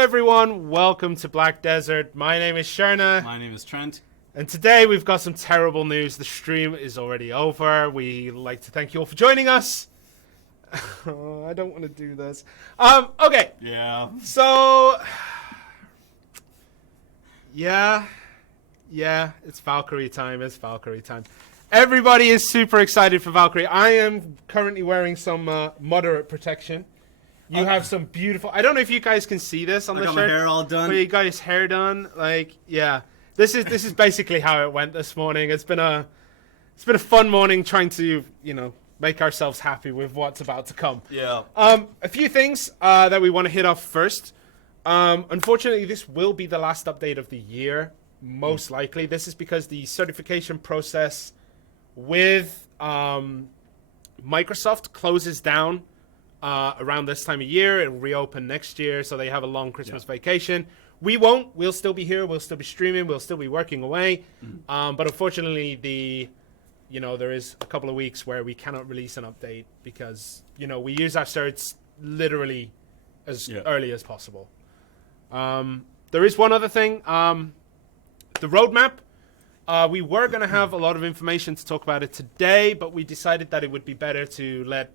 everyone, welcome to Black Desert. My name is Shirna. My name is Trent. And today we've got some terrible news. The stream is already over. We'd like to thank you all for joining us. Oh, I don't want to do this. Okay. Yeah. So, yeah, it's Valkyrie time. Everybody is super excited for Valkyrie. I am currently wearing some moderate protection. You have some beautiful... I don't know if you guys can see this on the shirt. I got my hair all done. But you got his hair done. Like, yeah. This is basically how it went this morning. It's been a fun morning trying to, make ourselves happy with what's about to come. Yeah. A few things that we want to hit off first. Unfortunately, this will be the last update of the year, most likely. This is because the certification process with Microsoft closes down around this time of year. It'll reopen next year, so they have a long Christmas vacation. We won't. We'll still be here. We'll still be streaming. We'll still be working away. But unfortunately, there is a couple of weeks where we cannot release an update because, we use our certs literally as early as possible. There is one other thing. The roadmap. We were going to have a lot of information to talk about it today, but we decided that it would be better to let,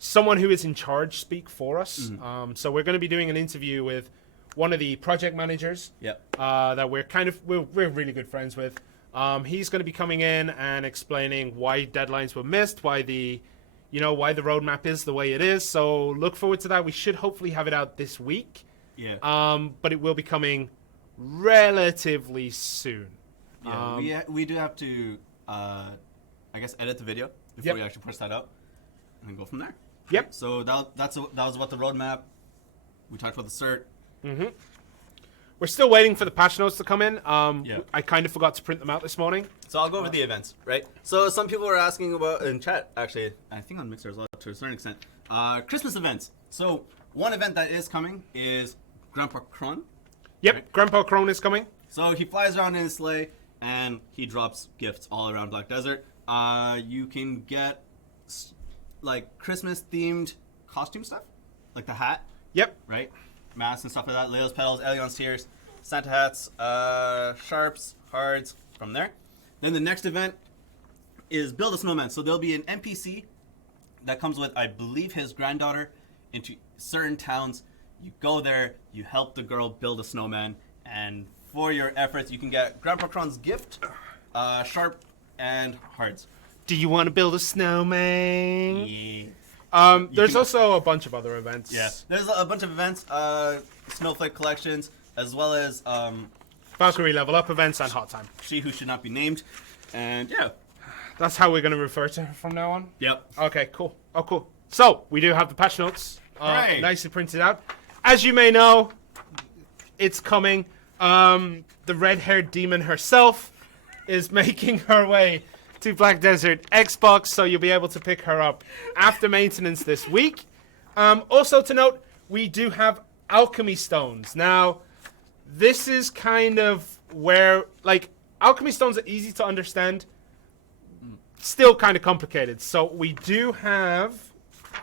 someone who is in charge speak for us. So we're going to be doing an interview with one of the project managers that we're really good friends with. He's going to be coming in and explaining why deadlines were missed, why the roadmap is the way it is. So look forward to that. We should hopefully have it out this week. But it will be coming relatively soon. We do have to, edit the video before we actually push that out, and then go from there. Yep. So that was about the roadmap. We talked about the cert. We're still waiting for the patch notes to come in. I kind of forgot to print them out this morning. So I'll go over the events, right? So some people were asking about in chat, actually, I think on Mixer as well to a certain extent, Christmas events. So one event that is coming is Grandpa Kron. Yep, right? Grandpa Kron is coming. So he flies around in his sleigh and he drops gifts all around Black Desert. You can get Christmas themed costume stuff, like the hat. Yep. Right? Masks and stuff like that. Leo's petals, Elion's tears, Santa hats, sharps, hards from there. Then the next event is Build a Snowman. So there'll be an NPC that comes with, I believe, his granddaughter into certain towns. You go there, you help the girl build a snowman, and for your efforts, you can get Grandpa Kron's gift, sharp, and hards. Do you want to build a snowman? Yeah. There's also a bunch of other events. Yeah, there's a bunch of events, snowflake collections, as well as Valkyrie level up events and hot time. She Who Should Not Be Named, and yeah. That's how we're going to refer to her from now on? Yep. Okay, cool. Oh, cool. So, we do have the patch notes nicely printed out. As you may know, it's coming. The red-haired demon herself is making her way to Black Desert Xbox, so you'll be able to pick her up after maintenance this week. Also to note, we do have alchemy stones. Now, this is kind of where, alchemy stones are easy to understand, still kind of complicated. So we do have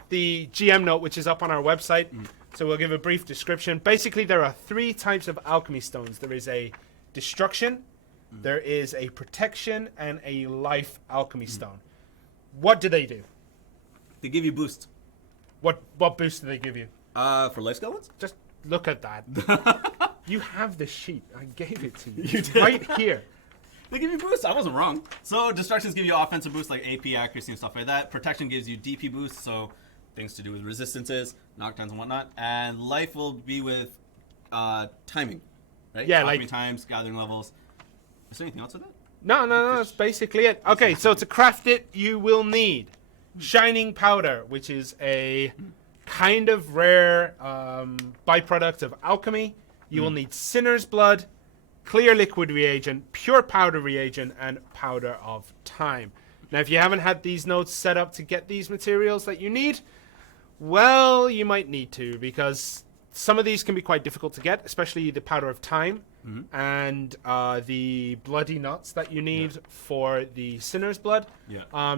the GM note, which is up on our website. So we'll give a brief description. Basically, there are 3 types of alchemy stones. There is a destruction, there is a protection, and a life alchemy stone. What do they do? They give you boost. What boost do they give you? For life skill ones? Just look at that. You have the sheet. I gave it to you. It's right here. They give you boosts. I wasn't wrong. So destructions give you offensive boosts like AP accuracy and stuff like that. Protection gives you DP boosts, so things to do with resistances, knockdowns and whatnot. And life will be with timing, right? Yeah, alchemy times, gathering levels. Is there anything else with it? No, that's basically it. Okay, so to craft it, you will need shining powder, which is a kind of rare byproduct of alchemy. You will need sinner's blood, clear liquid reagent, pure powder reagent, and powder of time. Now, if you haven't had these notes set up to get these materials that you need, well, you might need to, because some of these can be quite difficult to get, especially the powder of time and the bloody nuts that you need for the sinner's blood.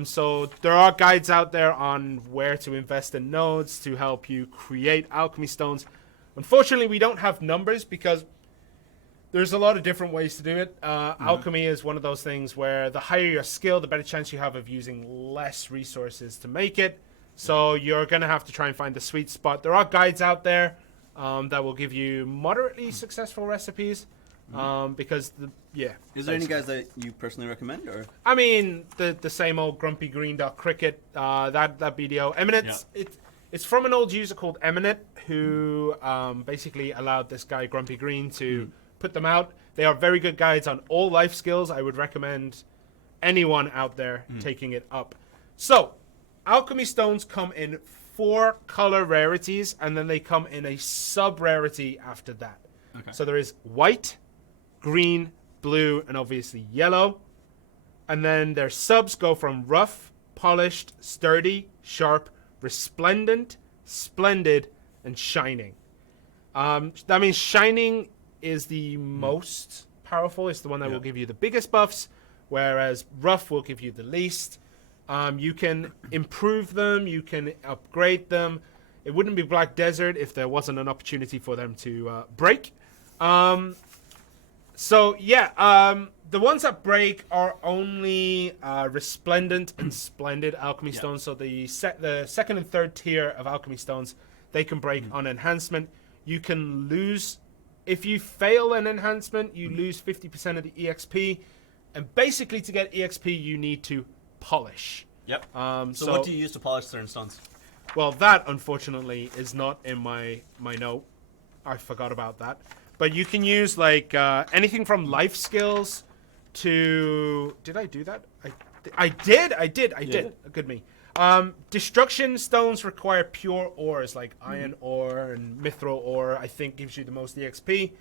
So there are guides out there on where to invest in nodes to help you create alchemy stones. Unfortunately, we don't have numbers because there's a lot of different ways to do it. Alchemy is one of those things where the higher your skill, the better chance you have of using less resources to make it. So you're going to have to try and find the sweet spot. There are guides out there that will give you moderately successful recipes. Because Is there any guys that you personally recommend, or? I mean, the same old grumpy green dot cricket, that BDO Eminence. It's from an old user called Eminent who basically allowed this guy Grumpy Green to put them out. They are very good guides on all life skills. I would recommend anyone out there taking it up. So, alchemy stones come in 4 color rarities, and then they come in a sub rarity after that. Okay. So there is white, green, blue, and obviously yellow. And then their subs go from rough, polished, sturdy, sharp, resplendent, splendid, and shining. That means shining is the most powerful. It's the one that will give you the biggest buffs, whereas rough will give you the least. You can improve them. You can upgrade them. It wouldn't be Black Desert if there wasn't an opportunity for them to break. The ones that break are only resplendent and splendid alchemy stones. So the second and third tier of alchemy stones, they can break on enhancement. You can lose, if you fail an enhancement, you lose 50% of the EXP. And basically to get EXP, you need to polish. Yep. So what do you use to polish certain stones? Well, that, unfortunately, is not in my note. I forgot about that. But you can use, like, anything from life skills to... Did I do that? I did. Good me. Destruction stones require pure ores, like iron ore and mithril ore, I think gives you the most EXP.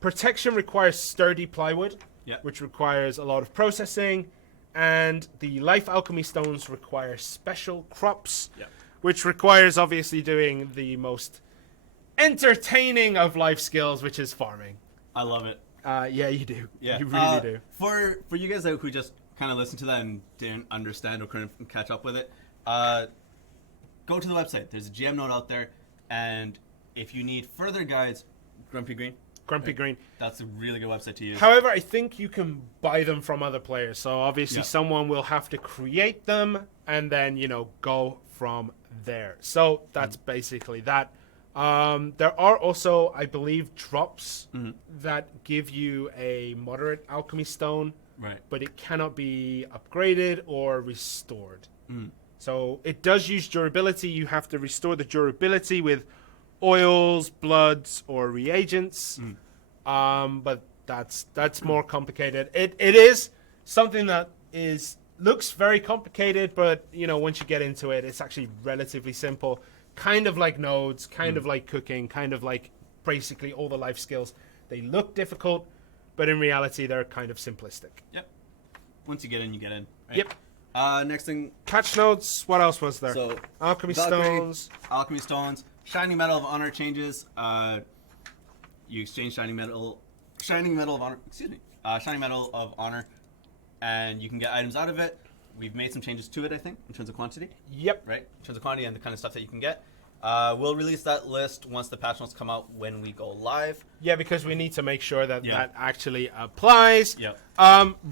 Protection requires sturdy plywood, which requires a lot of processing. And the life alchemy stones require special crops, which requires obviously doing the most entertaining of life skills, which is farming. I love it. Yeah, you do. Yeah, you really do. For you guys who just kind of listened to that and didn't understand or couldn't catch up with it, go to the website. There's a GM note out there, and if you need further guides, Grumpy Green. That's a really good website to use. However, I think you can buy them from other players. So obviously someone will have to create them and then, go from there. So that's basically that. There are also, I believe, drops that give you a moderate alchemy stone, but it cannot be upgraded or restored. So it does use durability. You have to restore the durability with oils, bloods, or reagents. But that's more complicated. It is something that looks very complicated, but once you get into it, it's actually relatively simple. Kind of like nodes, kind of like cooking, kind of like basically all the life skills. They look difficult, but in reality, they're kind of simplistic. Yep. Once you get in, you get in. Right? Yep. Next thing. Patch notes. What else was there? So alchemy Valkyrie, stones. Alchemy stones. Shining Metal of Honor changes. You exchange Shining Metal of Honor. Shining Metal of Honor, and you can get items out of it. We've made some changes to it, I think, in terms of quantity. Yep. Right? In terms of quantity and the kind of stuff that you can get. We'll release that list once the patch notes come out when we go live. Yeah, because we need to make sure that that actually applies. Yep.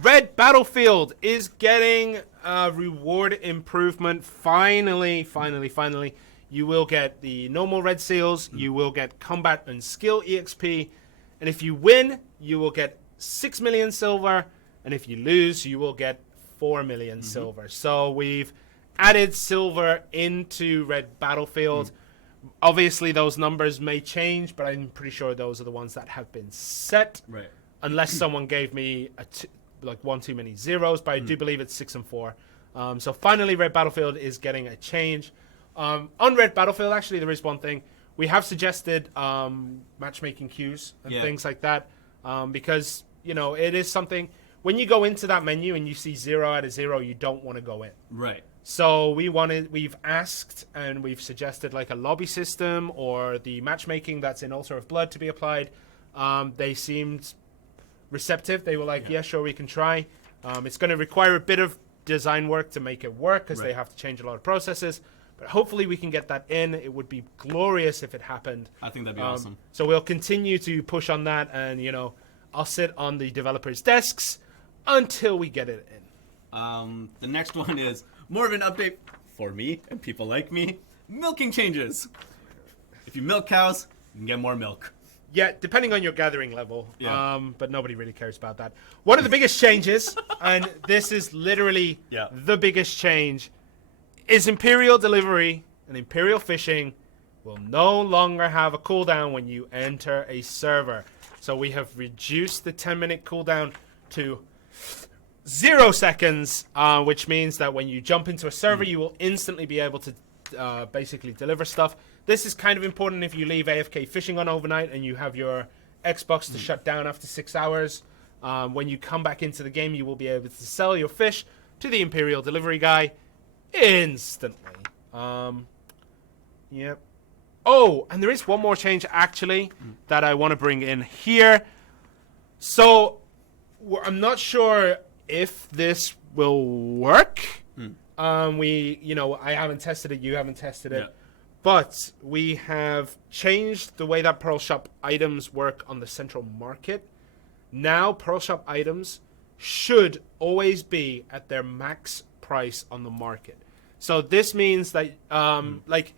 Red Battlefield is getting a reward improvement. Finally. You will get the normal red seals. You will get combat and skill EXP. And if you win, you will get 6 million silver. And if you lose, you will get 4 million silver. So we've added silver into Red Battlefield. Obviously, those numbers may change, but I'm pretty sure those are the ones that have been set. Right. Unless someone gave me one too many zeros, but I do believe it's 6 and 4. So finally, Red Battlefield is getting a change. On Red Battlefield, actually, there is one thing. We have suggested matchmaking queues and things like that because, it is something... When you go into that menu and you see 0 out of 0, you don't want to go in. Right. So we've asked and we've suggested like a lobby system or the matchmaking that's in Altar of Blood to be applied. They seemed receptive. They were like, yeah, sure, we can try. It's going to require a bit of design work to make it work because they have to change a lot of processes. But hopefully we can get that in. It would be glorious if it happened. I think that'd be awesome. So we'll continue to push on that, and I'll sit on the developers' desks until we get it in. The next one is more of an update for me and people like me. Milking changes. If you milk cows, you can get more milk. Yeah, depending on your gathering level. Yeah. But nobody really cares about that. One of the biggest changes, and this is literally the biggest change, is Imperial delivery and Imperial fishing will no longer have a cooldown when you enter a server. So we have reduced the 10-minute cooldown to 0 seconds, which means that when you jump into a server, you will instantly be able to basically deliver stuff. This is kind of important if you leave AFK fishing on overnight and you have your Xbox to shut down after 6 hours. When you come back into the game, you will be able to sell your fish to the Imperial delivery guy instantly. Yep. Oh, and there is one more change actually that I want to bring in here. So I'm not sure if this will work. I haven't tested it, you haven't tested it. But we have changed the way that Pearl Shop items work on the central market. Now Pearl Shop items should always be at their max price on the market. So this means that like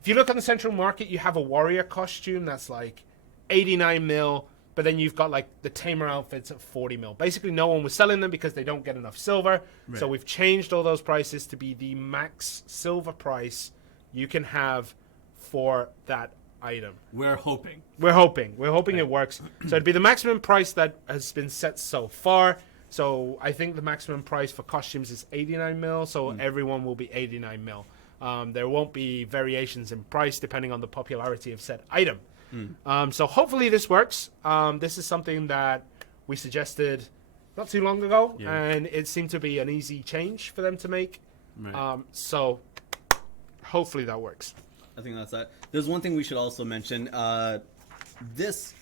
if you look on the central market, you have a warrior costume that's like 89 mil. But then you've got like the tamer outfits at 40 mil. Basically, no one was selling them because they don't get enough silver. Right. So we've changed all those prices to be the max silver price you can have for that item. We're hoping. We're hoping it works. So it'd be the maximum price that has been set so far. So I think the maximum price for costumes is 89 mil. So everyone will be 89 mil. There won't be variations in price depending on the popularity of said item. So hopefully this works. This is something that we suggested not too long ago, and it seemed to be an easy change for them to make. Right. So hopefully that works. I think that's that. There's one thing we should also mention. This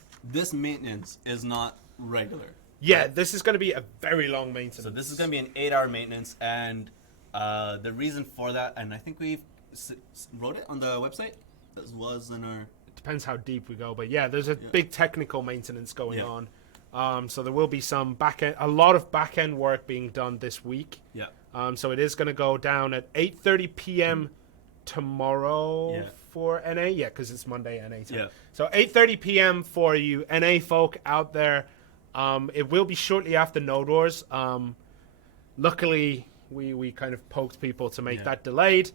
maintenance is not regular. Yeah, this is going to be a very long maintenance. So this is going to be an 8-hour maintenance, and the reason for that, and I think we wrote it on the website. That was in our... Depends how deep we go, but yeah, there's a big technical maintenance going on. So there will be a lot of back-end work being done this week. Yeah. So it is going to go down at 8:30 p.m. tomorrow for NA. Yeah, because it's Monday NA time. Yeah. So 8:30 p.m. for you NA folk out there. It will be shortly after Node Wars. Luckily, we kind of poked people to make that delayed.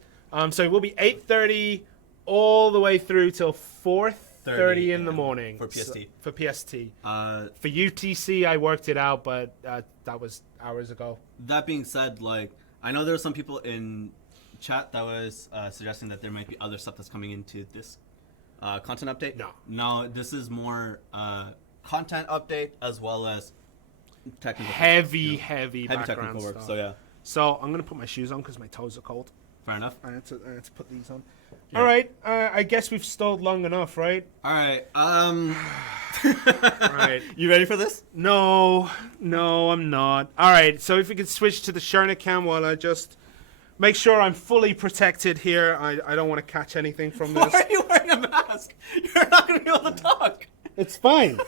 So it will be 8:30 all the way through till 4:30 in the morning for PST. For PST. For UTC, I worked it out, but that was hours ago. That being said, like I know there were some people in chat that was suggesting that there might be other stuff that's coming into this content update. No, this is more content update as well as technical heavy technical work. Stuff. So yeah. So I'm gonna put my shoes on because my toes are cold. Fair enough. I had to put these on. Yeah. All right. I guess we've stalled long enough, right? All right. Right. You ready for this? No, I'm not. All right. So if we could switch to the Shirna cam while I just make sure I'm fully protected here. I don't want to catch anything from this. Why are you wearing a mask? You're not going to be able to talk. It's fine.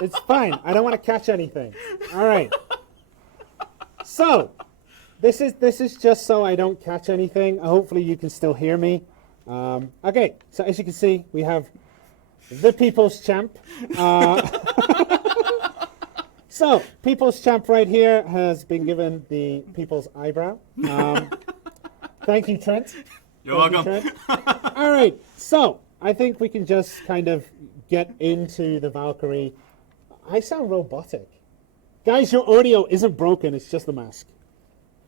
It's fine. I don't want to catch anything. All right. So... This is just so I don't catch anything. Hopefully you can still hear me. Okay, so as you can see, we have the People's Champ. So, People's Champ right here has been given the People's Eyebrow. Thank you, Trent. You're welcome. Trent. All right, so I think we can just kind of get into the Valkyrie. I sound robotic. Guys, your audio isn't broken, it's just the mask.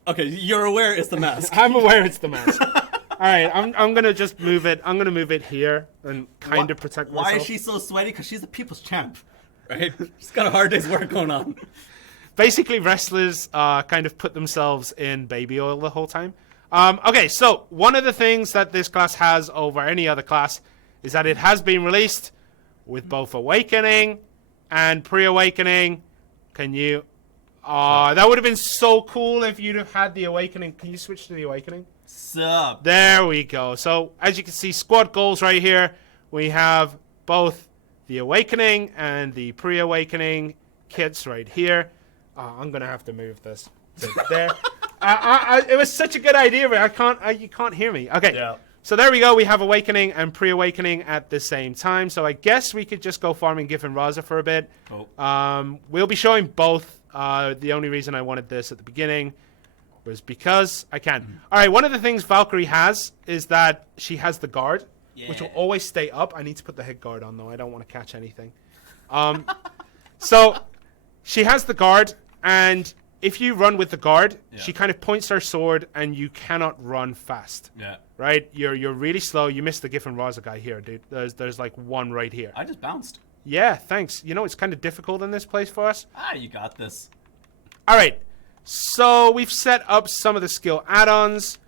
Okay, you're aware it's the mask. I'm aware it's the mask. All right, I'm gonna just move it. I'm gonna move it here and kind of protect myself. Why is she so sweaty? Because she's the people's champ, right? She's got a hard day's work going on. Basically, wrestlers kind of put themselves in baby oil the whole time. Okay, so one of the things that this class has over any other class is that it has been released with both Awakening and Pre-Awakening. Can you... That would have been so cool if you'd have had the Awakening. Can you switch to the Awakening? Sup? There we go. So, as you can see, squad goals right here. We have both the Awakening and the Pre-Awakening kits right here. I'm going to have to move this to there. It was such a good idea, but you can't hear me. Okay. Yeah. So there we go. We have Awakening and Pre-Awakening at the same time. So I guess we could just go farming Giffen Raza for a bit. Oh. We'll be showing both. The only reason I wanted this at the beginning was because I can. All right, one of the things Valkyrie has is that she has the guard, which will always stay up. I need to put the head guard on, though. I don't want to catch anything. So she has the guard, and if you run with the guard, she kind of points her sword, and you cannot run fast. Yeah. Right? You're really slow. You missed the Giffen Raza guy here, dude. There's like one right here. I just bounced. Yeah, thanks. You know, it's kind of difficult in this place for us. You got this. All right. So we've set up some of the skill add-ons.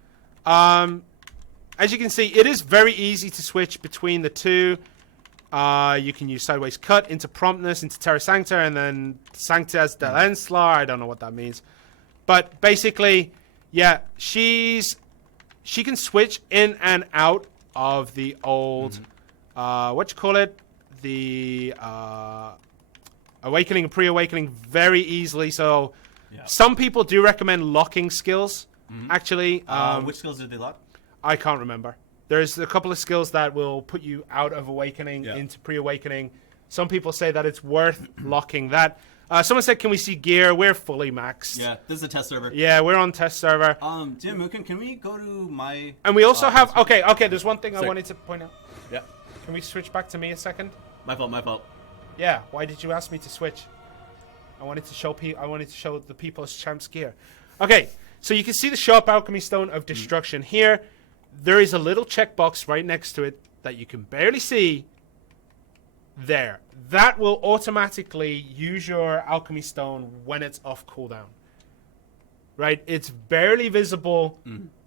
As you can see, it is very easy to switch between the two. You can use Sideways Cut into Promptness, into Terra Sancta, and then Sanctas del Enslar. I don't know what that means. But basically, yeah, she can switch in and out of the old, the Awakening and Pre-Awakening very easily. So some people do recommend locking skills, actually. Which skills did they lock? I can't remember. There's a couple of skills that will put you out of Awakening into Pre-Awakening. Some people say that it's worth locking that. Someone said, can we see gear? We're fully maxed. Yeah, this is a test server. Yeah, we're on test server. Jim Mookin, can we go to my... And we also have... Okay, there's one thing I wanted to point out. Yeah. Can we switch back to me a second? My fault. Yeah, why did you ask me to switch? I wanted to show the people's champs gear. Okay, so you can see the Sharp Alchemy Stone of Destruction here. There is a little checkbox right next to it that you can barely see. There. That will automatically use your Alchemy Stone when it's off cooldown. Right? It's barely visible.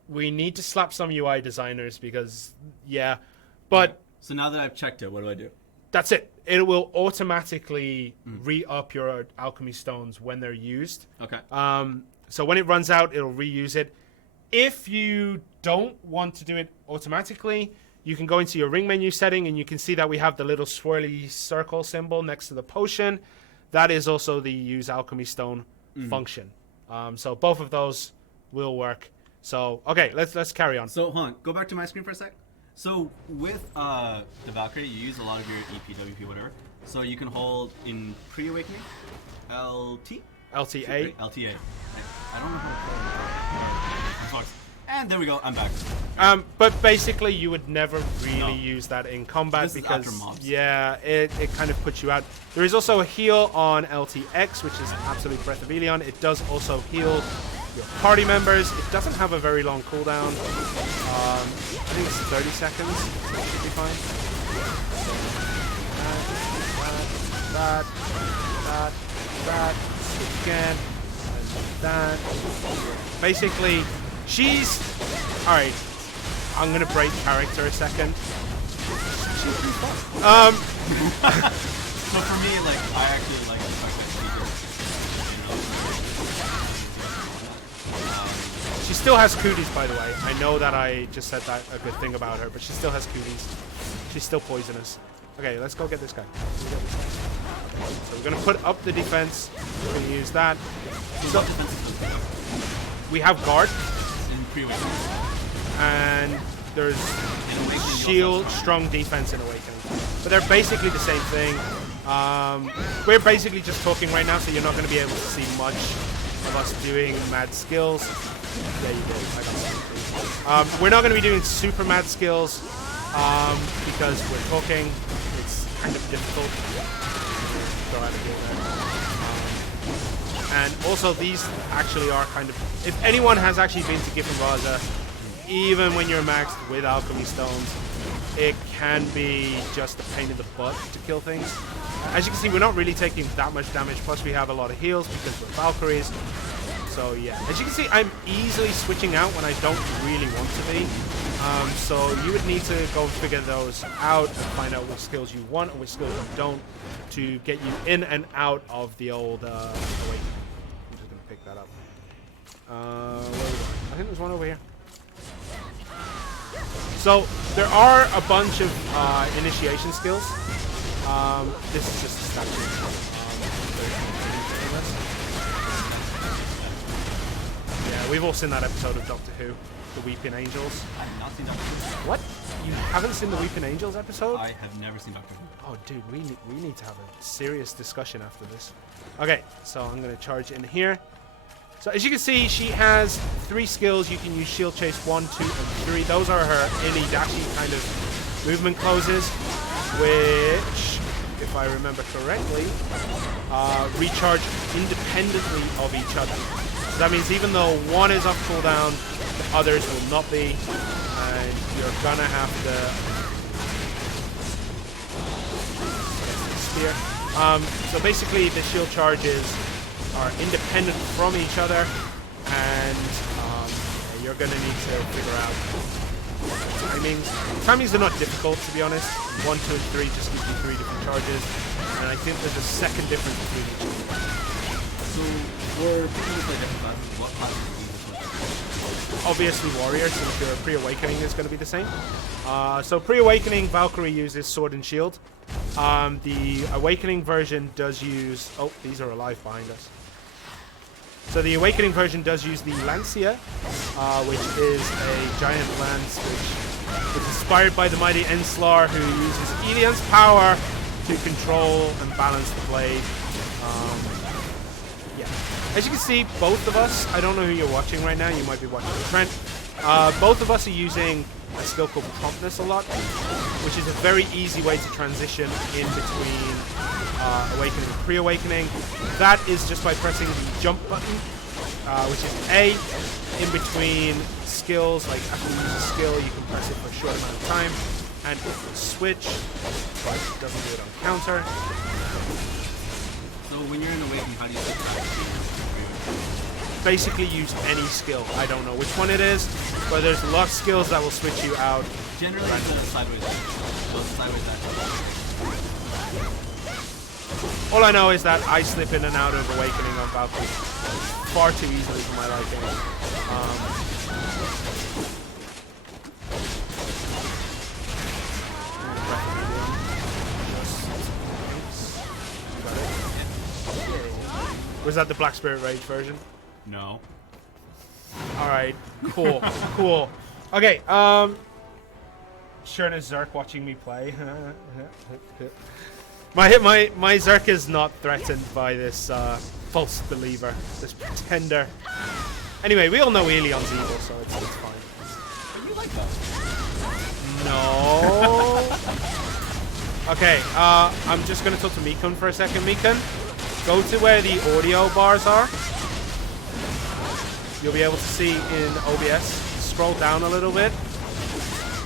We need to slap some UI designers because, But... Okay. So now that I've checked it, what do I do? That's it. It will automatically re-up your Alchemy Stones when they're used. Okay. So when it runs out, it'll reuse it. If you don't want to do it automatically, you can go into your ring menu setting, and you can see that we have the little swirly circle symbol next to the potion. That is also the use Alchemy Stone function. So both of those will work. So, okay, let's carry on. So, hold on. Go back to my screen for a sec. So, with the Valkyrie, you use a lot of your EP, WP, whatever. So, you can hold in Pre-Awakening, LT? LTA. LTA. I don't know how to play it. And there we go. I'm back. But basically, you would never really use that in combat This because, is after mobs. it kind of puts you out. There is also a heal on LTX, which is Absolute Breath of Elion. It does also heal your party members. It doesn't have a very long cooldown. I think it's 30 seconds. So it should be fine. That. Switch again. And that. Basically, she's... Alright. I'm going to break character a second. She's pretty fun. So for me, like, I actually like the fact that she still has cooties, by the way. I know that I just said that a good thing about her, but she still has cooties. She's still poisonous. Okay, let's go get this guy. So we're going to put up the defense. We're going to use that. So we have guard. in Pre-Awakening. And there's shield, strong defense in Awakening. But they're basically the same thing. We're basically just talking right now, so you're not going to be able to see much of us doing mad skills. Yeah, you did. I got something. We're not going to be doing super mad skills because we're talking. It's kind of difficult. Go out of here there. And also, these actually are kind of... If anyone has actually been to Giffen Raza, even when you're maxed with Alchemy Stones, it can be just a pain in the butt to kill things. As you can see, we're not really taking that much damage, plus we have a lot of heals because we're Valkyries. So yeah, as you can see, I'm easily switching out when I don't really want to be. So you would need to go figure those out and find out which skills you want and which skills you don't to get you in and out of the old Awakening. Where we going? I think there's one over here. So there are a bunch of initiation skills. This is just a statue. Yeah, we've all seen that episode of Doctor Who, The Weeping Angels. I have not seen Doctor Who. What? You haven't seen the Weeping Angels episode? I have never seen Doctor Who. Oh, dude, we need to have a serious discussion after this. Okay, so I'm going to charge in here. So as you can see, she has 3 skills. You can use Shield Chase 1, 2, and 3. Those are her illy dashy kind of movement closes, which, if I remember correctly, recharge independently of each other. So that means even though one is off cooldown, the others will not be, and you're gonna have to spear. So basically, the shield charges are independent from each other, and you're gonna need to figure out timings. Timings are not difficult, to be honest. 1, 2, and 3 just gives you 3 different charges, and I think there's a second difference between each of them. So, for people who play different classes, what classes do you play? Obviously warriors, and if you're pre-awakening is going to be the same. So pre-awakening, Valkyrie uses sword and shield. The awakening version does use... Oh, these are alive behind us. So the awakening version does use the Lancia, which is a giant lance which is inspired by the mighty Enslar, who uses Elian's power to control and balance the blade. Yeah. As you can see, both of us, I don't know who you're watching right now, you might be watching Trent. Both of us are using a skill called Promptness a lot, which is a very easy way to transition in between awakening and pre-awakening. That is just by pressing the jump button, which is A, in between skills. Like after you use a skill, you can press it for a short amount of time, and it will switch, but it doesn't do it on counter. So when you're in awakening, how do you switch back to Basically use any skill. I don't know which one it is, but there's a lot of skills that will switch you out. Generally, it's the sideways action. Those sideways action. All I know is that I slip in and out of awakening on Valkyrie far too easily for my liking. Was that the Black Spirit Rage version? No. Alright, cool, cool. Okay, Shirna's Zerk watching me play. My Zerk is not threatened by this false believer, this pretender. Anyway, we all know Elion's evil, so it's fine. But you like that? No. Okay, I'm just gonna talk to Mikun for a second. Mikun, go to where the audio bars are. You'll be able to see in OBS. Scroll down a little bit,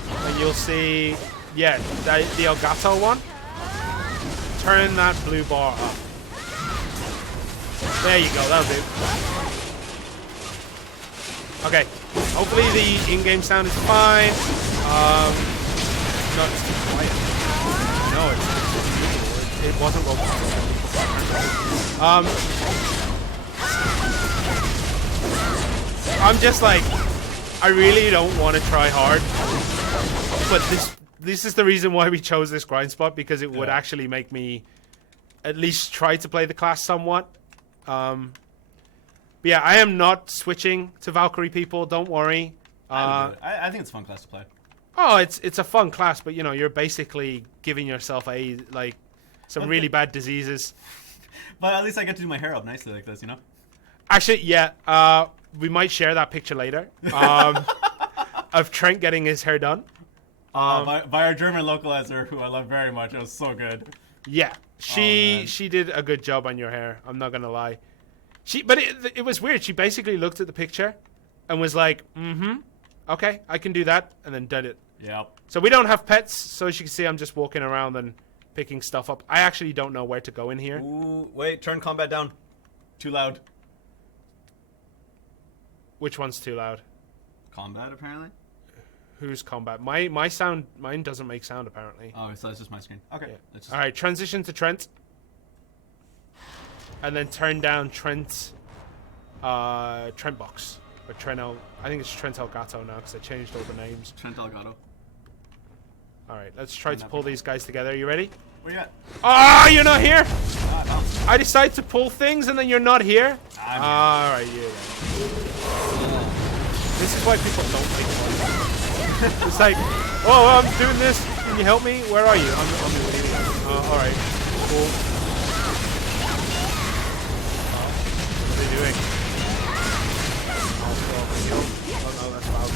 and you'll see, yeah, the Elgato one. Turn that blue bar up. There you go, that'll do. Okay, hopefully the in-game sound is fine. No, it's too quiet. No, it wasn't robot. I'm just like, I really don't want to try hard, but this is the reason why we chose this grind spot, because it would actually make me at least try to play the class somewhat. But yeah, I am not switching to Valkyrie, people. Don't worry. I think it's a fun class to play. Oh, it's a fun class, but you know, you're basically giving yourself some really bad diseases. But at least I get to do my hair up nicely like this, you know? Actually, yeah. We might share that picture later of Trent getting his hair done. By our German localizer, who I love very much. It was so good. Yeah, she did a good job on your hair. I'm not gonna lie. But it was weird. She basically looked at the picture and was like, okay, I can do that, and then did it. Yep. So we don't have pets, so as you can see, I'm just walking around and picking stuff up. I actually don't know where to go in here. Ooh, wait, turn combat down. Too loud. Which one's too loud? Combat, apparently. Who's combat? My sound, mine doesn't make sound apparently. Oh, so it's just my screen. Okay. Yeah. All right, transition to Trent, and then turn down Trent Trent box. Or Trento. I think it's Trent Elgato now because they changed all the names. Trent Elgato. Alright, let's try to pull these guys together. You ready? Where you at? Oh, you're not here? No. I decide to pull things and then you're not here? I'm Alright, yeah. This is why people don't like fun. It's like, oh, I'm doing this. Can you help me? Where are you? I'm leaving. Alright, cool. What are they doing? Oh no, that's Valk.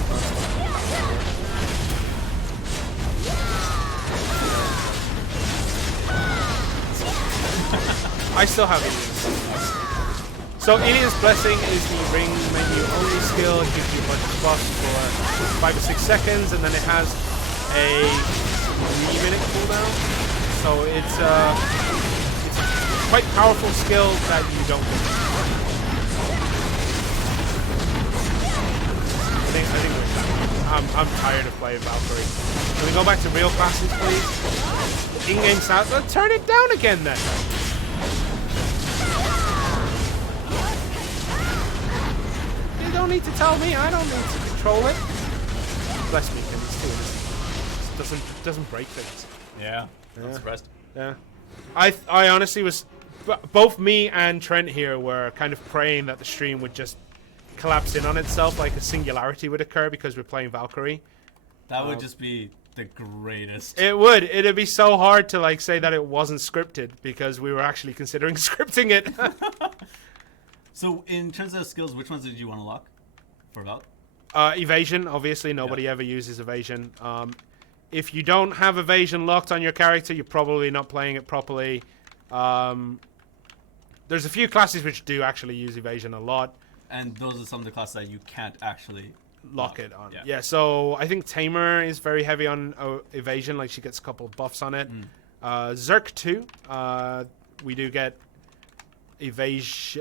I still have Aliens. So Alien's Blessing is the ring menu only skill. It gives you a bunch of buffs for 5 or 6 seconds, and then it has a 3-minute cooldown. So it's a quite powerful skill that you don't get. I'm tired of playing Valkyrie. Can we go back to real classes, please? In-game sound. Turn it down again, then. You don't need to tell me. I don't need to control it. Bless me, Kim. It's too innocent. Doesn't break things. Yeah. I'm surprised. Yeah. I honestly was. Both me and Trent here were kind of praying that the stream would just collapse in on itself, like a singularity would occur because we're playing Valkyrie. That would just be the greatest. It would. It'd be so hard to like say that it wasn't scripted because we were actually considering scripting it. So in terms of skills, which ones did you want to lock for Valk? Evasion, obviously. Nobody ever uses evasion. If you don't have evasion locked on your character, you're probably not playing it properly. There's a few classes which do actually use evasion a lot. And those are some of the classes that you can't actually lock it on. Yeah, so I think Tamer is very heavy on evasion. Like, she gets a couple of buffs on it. Zerk too. We do get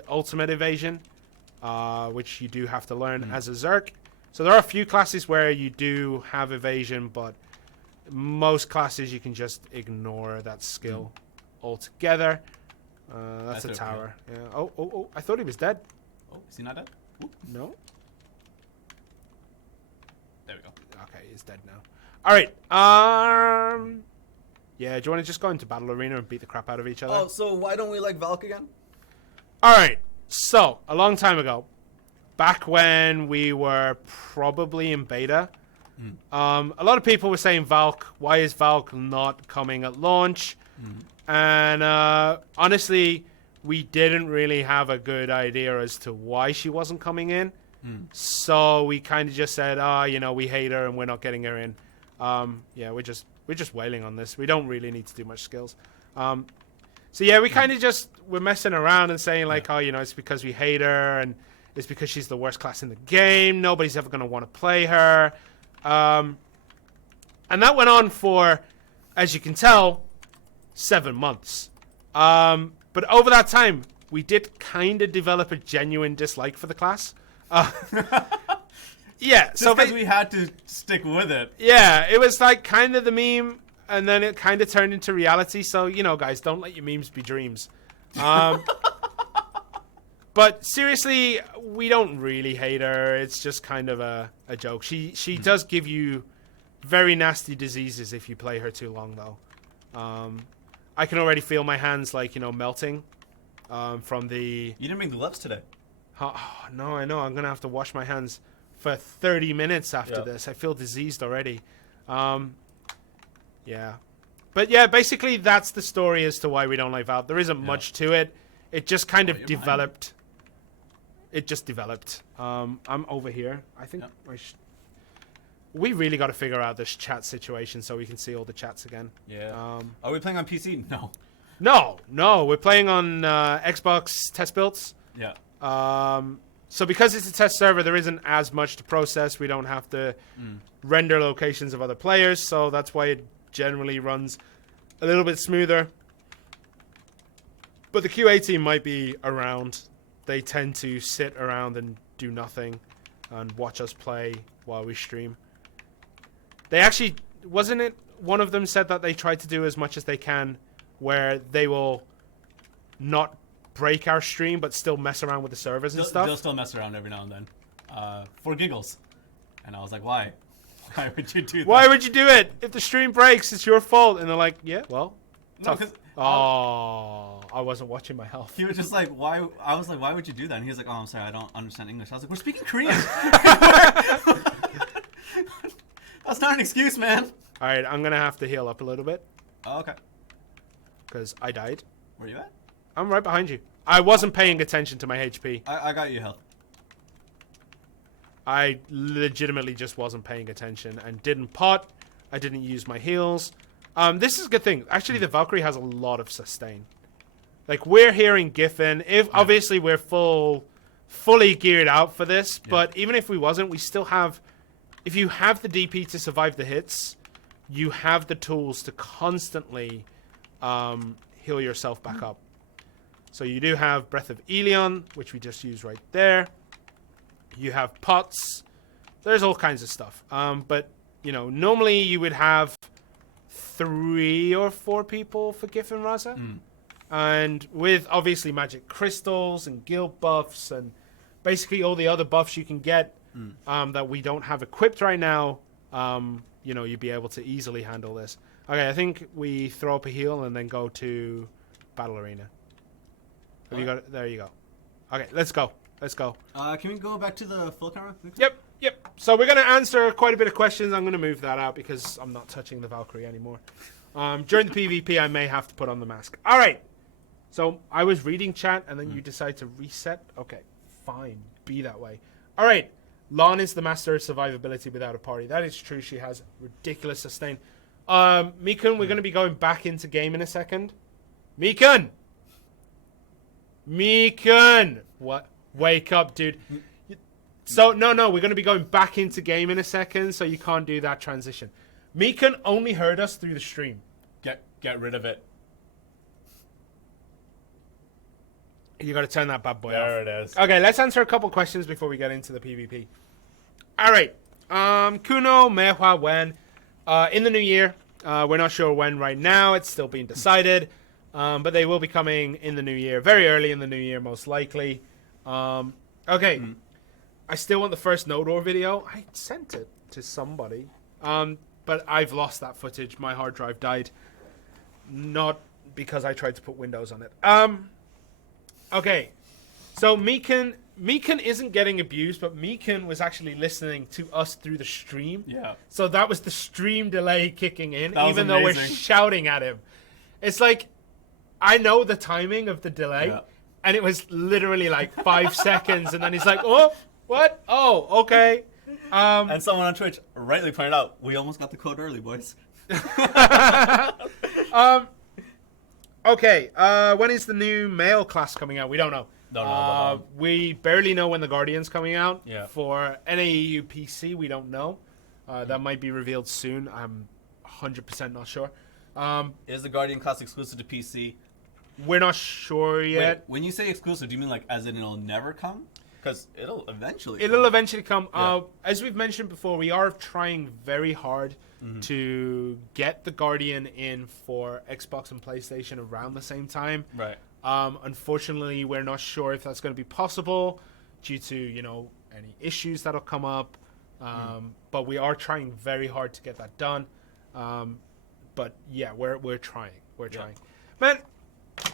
ultimate evasion, which you do have to learn as a Zerk. So there are a few classes where you do have evasion, but most classes you can just ignore that skill altogether. That's a tower. Yeah. Oh! I thought he was dead. Oh, is he not dead? Oop. No. There we go. Okay, he's dead now. All right. Yeah. Do you want to just go into battle arena and beat the crap out of each other? Oh, so why don't we like Valk again? All right. So a long time ago, back when we were probably in beta, a lot of people were saying Valk. Why is Valk not coming at launch? And honestly, we didn't really have a good idea as to why she wasn't coming in. So we kind of just said, we hate her and we're not getting her in. Yeah, we're just wailing on this. We don't really need to do much skills. So yeah, we kind of we're messing around and saying like, it's because we hate her and it's because she's the worst class in the game. Nobody's ever going to want to play her. And that went on for, as you can tell, 7 months. But over that time, we did kind of develop a genuine dislike for the class. Yeah, so because we had to stick with it. Yeah, it was like kind of the meme, and then it kind of turned into reality. So, guys, don't let your memes be dreams. But seriously, we don't really hate her. It's just kind of a joke. She does give you very nasty diseases if you play her too long, though. I can already feel my hands, melting from the... You didn't bring gloves today. Oh, no, I know. I'm going to have to wash my hands for 30 minutes after this. I feel diseased already. Yeah. But yeah, basically that's the story as to why we don't like Valk. There isn't much to it. It just kind of developed. It just developed. I'm over here. I think we really got to figure out this chat situation so we can see all the chats again. Yeah. Are we playing on PC? No. No. We're playing on Xbox test builds. Yeah. So because it's a test server, there isn't as much to process. We don't have to render locations of other players, so that's why it generally runs a little bit smoother. But the QA team might be around. They tend to sit around and do nothing and watch us play while we stream. They actually, wasn't it one of them said that they try to do as much as they can where they will not break our stream, but still mess around with the servers and stuff. They'll still mess around every now and then, for giggles. And I was like, why? Why would you do that? Why would you do it? If the stream breaks, it's your fault. And they're like, yeah, well. No, Tough. Oh, I wasn't watching my health. He was just like, why? I was like, why would you do that? And he was like, oh, I'm sorry, I don't understand English. I was like, we're speaking Korean. That's not an excuse, man. All right, I'm going to have to heal up a little bit. Oh, okay. Because I died. Where you at? I'm right behind you. I wasn't paying attention to my HP. I got you health. I legitimately just wasn't paying attention and didn't pot. I didn't use my heals. This is a good thing. Actually, the Valkyrie has a lot of sustain. Like, we're hearing Giffen. Obviously, we're fully geared out for this. Yeah. But even if we wasn't, we still have... If you have the DP to survive the hits, you have the tools to constantly heal yourself back up. So you do have Breath of Elion, which we just used right there. You have pots. There's all kinds of stuff. But, you know, normally you would have 3 or 4 people for Giffen Raza. And with, obviously, magic crystals and guild buffs and basically all the other buffs you can get that we don't have equipped right now, you know, you'd be able to easily handle this. Okay, I think we throw up a heal and then go to Battle Arena. Have you got it? There you go. Okay, let's go. Let's go. Can we go back to the full camera? Yep. So we're going to answer quite a bit of questions. I'm going to move that out because I'm not touching the Valkyrie anymore. During the PvP, I may have to put on the mask. All right. So I was reading chat, and then you decide to reset. Okay, fine. Be that way. All right. Lon is the master of survivability without a party. That is true. She has ridiculous sustain. Mikun, we're going to be going back into game in a second. Mikun! What? Wake up, dude. So, no, we're going to be going back into game in a second, so you can't do that transition. Mikun only heard us through the stream. Get rid of it. You got to turn that bad boy off. There it is. Okay, let's answer a couple questions before we get into the PvP. All right. Kuno, Mehua, when? In the new year. We're not sure when right now. It's still being decided. But they will be coming in the new year. Very early in the new year, most likely. Okay. I still want the first Nodor video. I sent it to somebody. But I've lost that footage. My hard drive died. Not because I tried to put Windows on it. Okay. So Mikun isn't getting abused, but Mikun was actually listening to us through the stream. Yeah. So that was the stream delay kicking in, even though we're shouting at him. It's like, I know the timing of the delay, and it was literally like 5 seconds, and then he's like, oh, what? Oh, okay. And someone on Twitch rightly pointed out, we almost got the code early, boys. Okay, when is the new male class coming out? We don't know. Don't know. We barely know when the Guardian's coming out. Yeah. For NAEU PC, we don't know. That might be revealed soon. I'm 100% not sure. Is the Guardian class exclusive to PC? We're not sure yet. Wait, when you say exclusive, do you mean like as in it'll never come? Because it'll eventually come. Yeah. As we've mentioned before, we are trying very hard to get the Guardian in for Xbox and PlayStation around the same time. Right. Unfortunately, we're not sure if that's going to be possible due to, you know, any issues that'll come up. But we are trying very hard to get that done. But yeah, we're trying. We're trying. Man,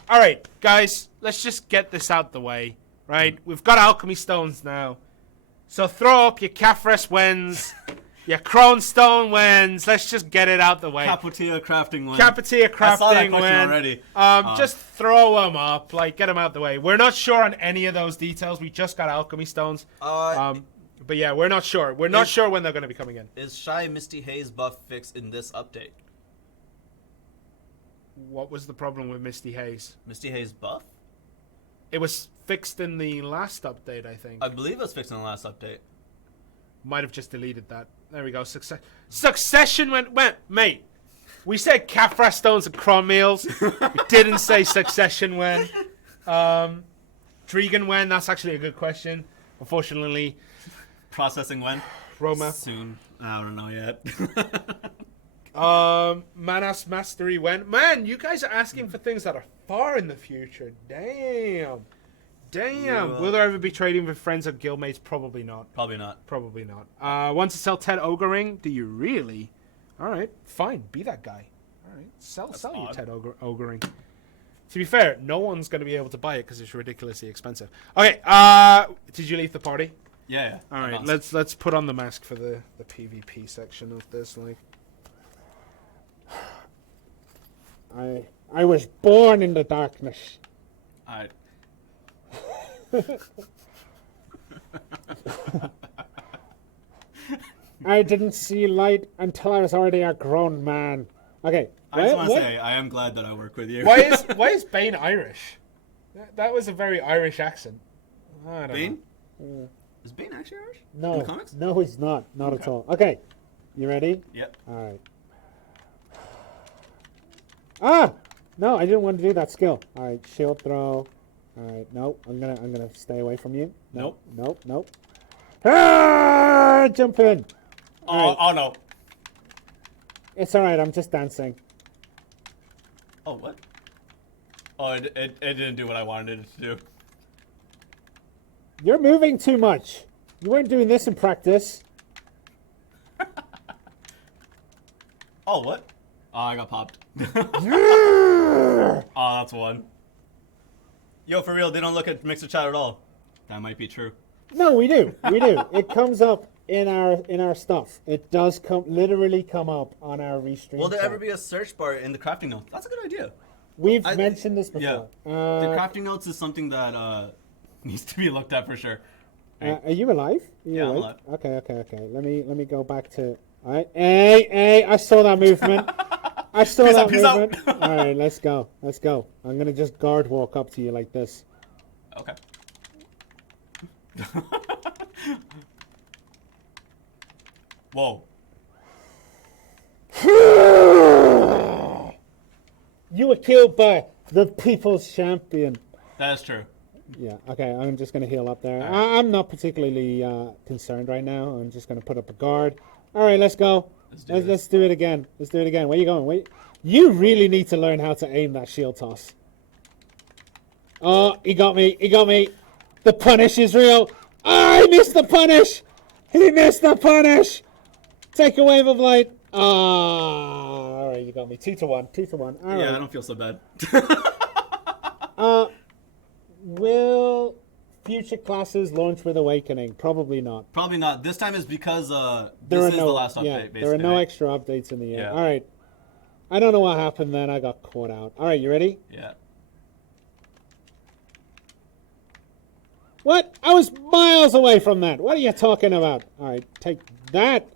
all right, guys, let's just get this out the way, right? We've got alchemy stones now. So throw up your Kafres wens, your Crone Stone wens. Let's just get it out the way. Capotia crafting wen. Capotia crafting I saw that question already. Just throw them up, like get them out the way. We're not sure on any of those details. We just got alchemy stones. But yeah, we're not sure. We're not sure when they're going to be coming in. Is Shy Misty Haze buff fixed in this update? What was the problem with Misty Haze? Misty Haze buff? It was fixed in the last update, I think. I believe it was fixed in the last update. Might have just deleted that. There we go. Succession went, mate. We said Kafra stones and cron meals. We didn't say Succession when. Dregan when? That's actually a good question. Unfortunately. Processing when? Roma. Soon. I don't know yet. Manas Mastery when? Man, you guys are asking for things that are far in the future. Damn. Will there ever be trading with friends or guildmates? Probably not. Probably not. Probably not. Want to sell Ted Ogre Ring? Do you really? All right, fine. Be that guy. All right, sell your Ted Ogre Ring. To be fair, no one's going to be able to buy it because it's ridiculously expensive. Okay, did you leave the party? Yeah. All right, let's put on the mask for the PvP section of this. Like, I was born in the darkness. Alright. I didn't see light until I was already a grown man. Okay. I just want to say, I am glad that I work with you. why is Bane Irish? That was a very Irish accent. I don't Bane? know. Is Bane actually Irish? No. In the comics? No, he's not. Not at all. Okay. You ready? Yep. All right. Ah! No, I didn't want to do that skill. All right, shield throw. All right, no, I'm gonna stay away from you. Nope. Ah! Jump in. Oh no. It's all right. I'm just dancing. Oh, what? Oh, it didn't do what I wanted it to do. You're moving too much. You weren't doing this in practice. Oh, what? Oh, I got popped. Oh, that's one. Yo, for real, they don't look at Mixer Chat at all. That might be true. No, we do. We do. It comes up in our stuff. It does literally come up on our restream. Will there chat. ever be a search bar in the crafting notes? That's a good idea. We've mentioned this before. Yeah. The crafting notes is something that needs to be looked at for sure. Are you alive? Yeah, I'm alive. Okay. Let me go back to. All right. Hey! I saw that movement. I saw that movement. All right, let's go. I'm gonna just guard walk up to you like this. Okay. Whoa. You were killed by the people's champion. That is true. Yeah, okay, I'm just going to heal up there. Right. I'm not particularly concerned right now. I'm just going to put up a guard. All right, let's go. Let's do it again. Where are you going? Wait. You really need to learn how to aim that shield toss. Oh, he got me. The punish is real. Oh, he missed the punish. Take a wave of light. Ah, all right, you got me. 2-1. All Yeah, right. I don't feel so bad. Will future classes launch with Awakening? Probably not. Probably not. This time is because this is the last update, basically. There are no right? extra updates in the year. Yeah. All right. I don't know what happened then. I got caught out. All right, you ready? Yeah. What? I was miles away from that. What are you talking about? All right, take that.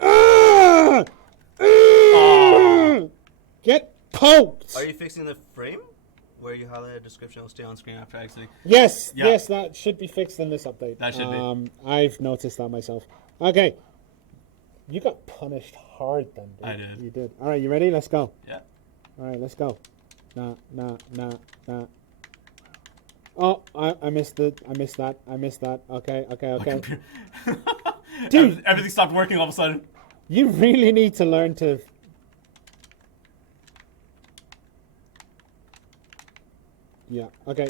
Ah! Ah! Get poked. Are you fixing the frame? Where you highlight a description will stay on screen after exiting. Yes, Yeah. yes, that should be fixed in this update. That should be. I've noticed that myself. Okay. You got punished hard then, dude. I did. You did. All right, you ready? Let's go. Yeah. All right, let's go. Nah. Oh, I missed it. I missed that. Okay. Dude. Everything stopped working all of a sudden. You really need to learn to... Yeah, okay.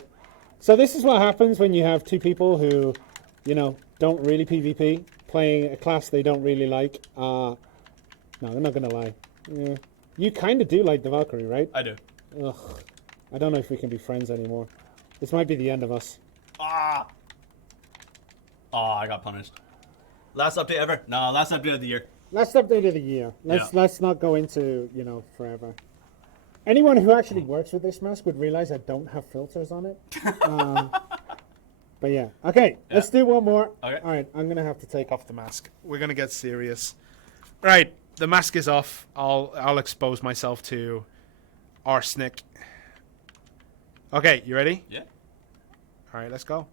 So this is what happens when you have two people who, don't really PvP, playing a class they don't really like. No, I'm not going to lie. Yeah. You kind of do like the Valkyrie, right? I do. Ugh. I don't know if we can be friends anymore. This might be the end of us. Ah! Oh, I got punished. Last update ever? No, last update of the year. Last update of the year. Let's not go into, forever. Anyone who actually works with this mask would realize I don't have filters on it. But yeah. Okay, let's do one more. Okay. All right, I'm going to have to take off The mask. We're gonna get serious. Right, the mask is off. I'll expose myself to arsenic. Okay, you ready? Yeah. All right, let's go.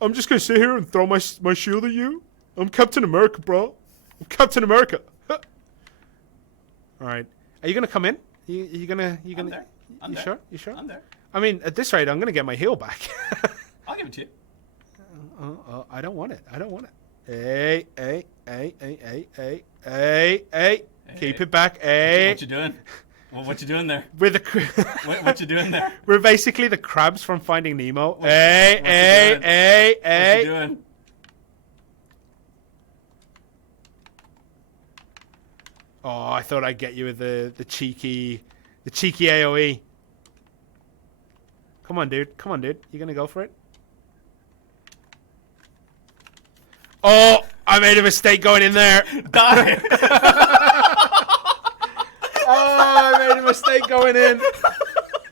I'm just gonna sit here and throw my shield at you. I'm Captain America, bro. I'm Captain America. All right, are you gonna come in? You gonna? I'm there. You sure? You sure? I'm there. I mean, at this rate, I'm gonna get my heal back. I'll give it to you. I don't want it. Hey. Hey. Keep it back. Hey. What you doing? Well, what you doing there? We're the What you doing there? we're basically the crabs from Finding Nemo. What you doing? Oh, I thought I'd get you with the cheeky AOE. Come on, dude. You gonna go for it? Oh, I made a mistake going in there. Die! Oh, I made a mistake going in.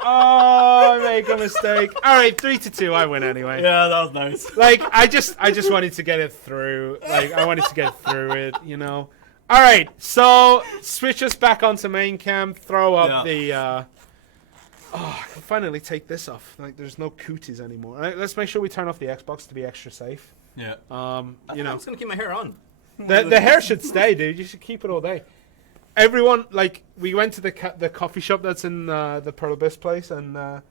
Oh, I make a mistake. All right, 3-2. I win anyway. Yeah, that was nice. Like I just wanted to get it through. Like I wanted to get through it, you know. All right, so switch us back onto main cam. Throw up the. Oh, I can finally take this off. Like there's no cooties anymore. All right, let's make sure we turn off the Xbox to be extra safe. Yeah. You know, I'm just gonna keep my hair on. the hair should stay, dude. You should keep it all day. Everyone, like, we went to the coffee shop that's in the Pearl Abyss place, and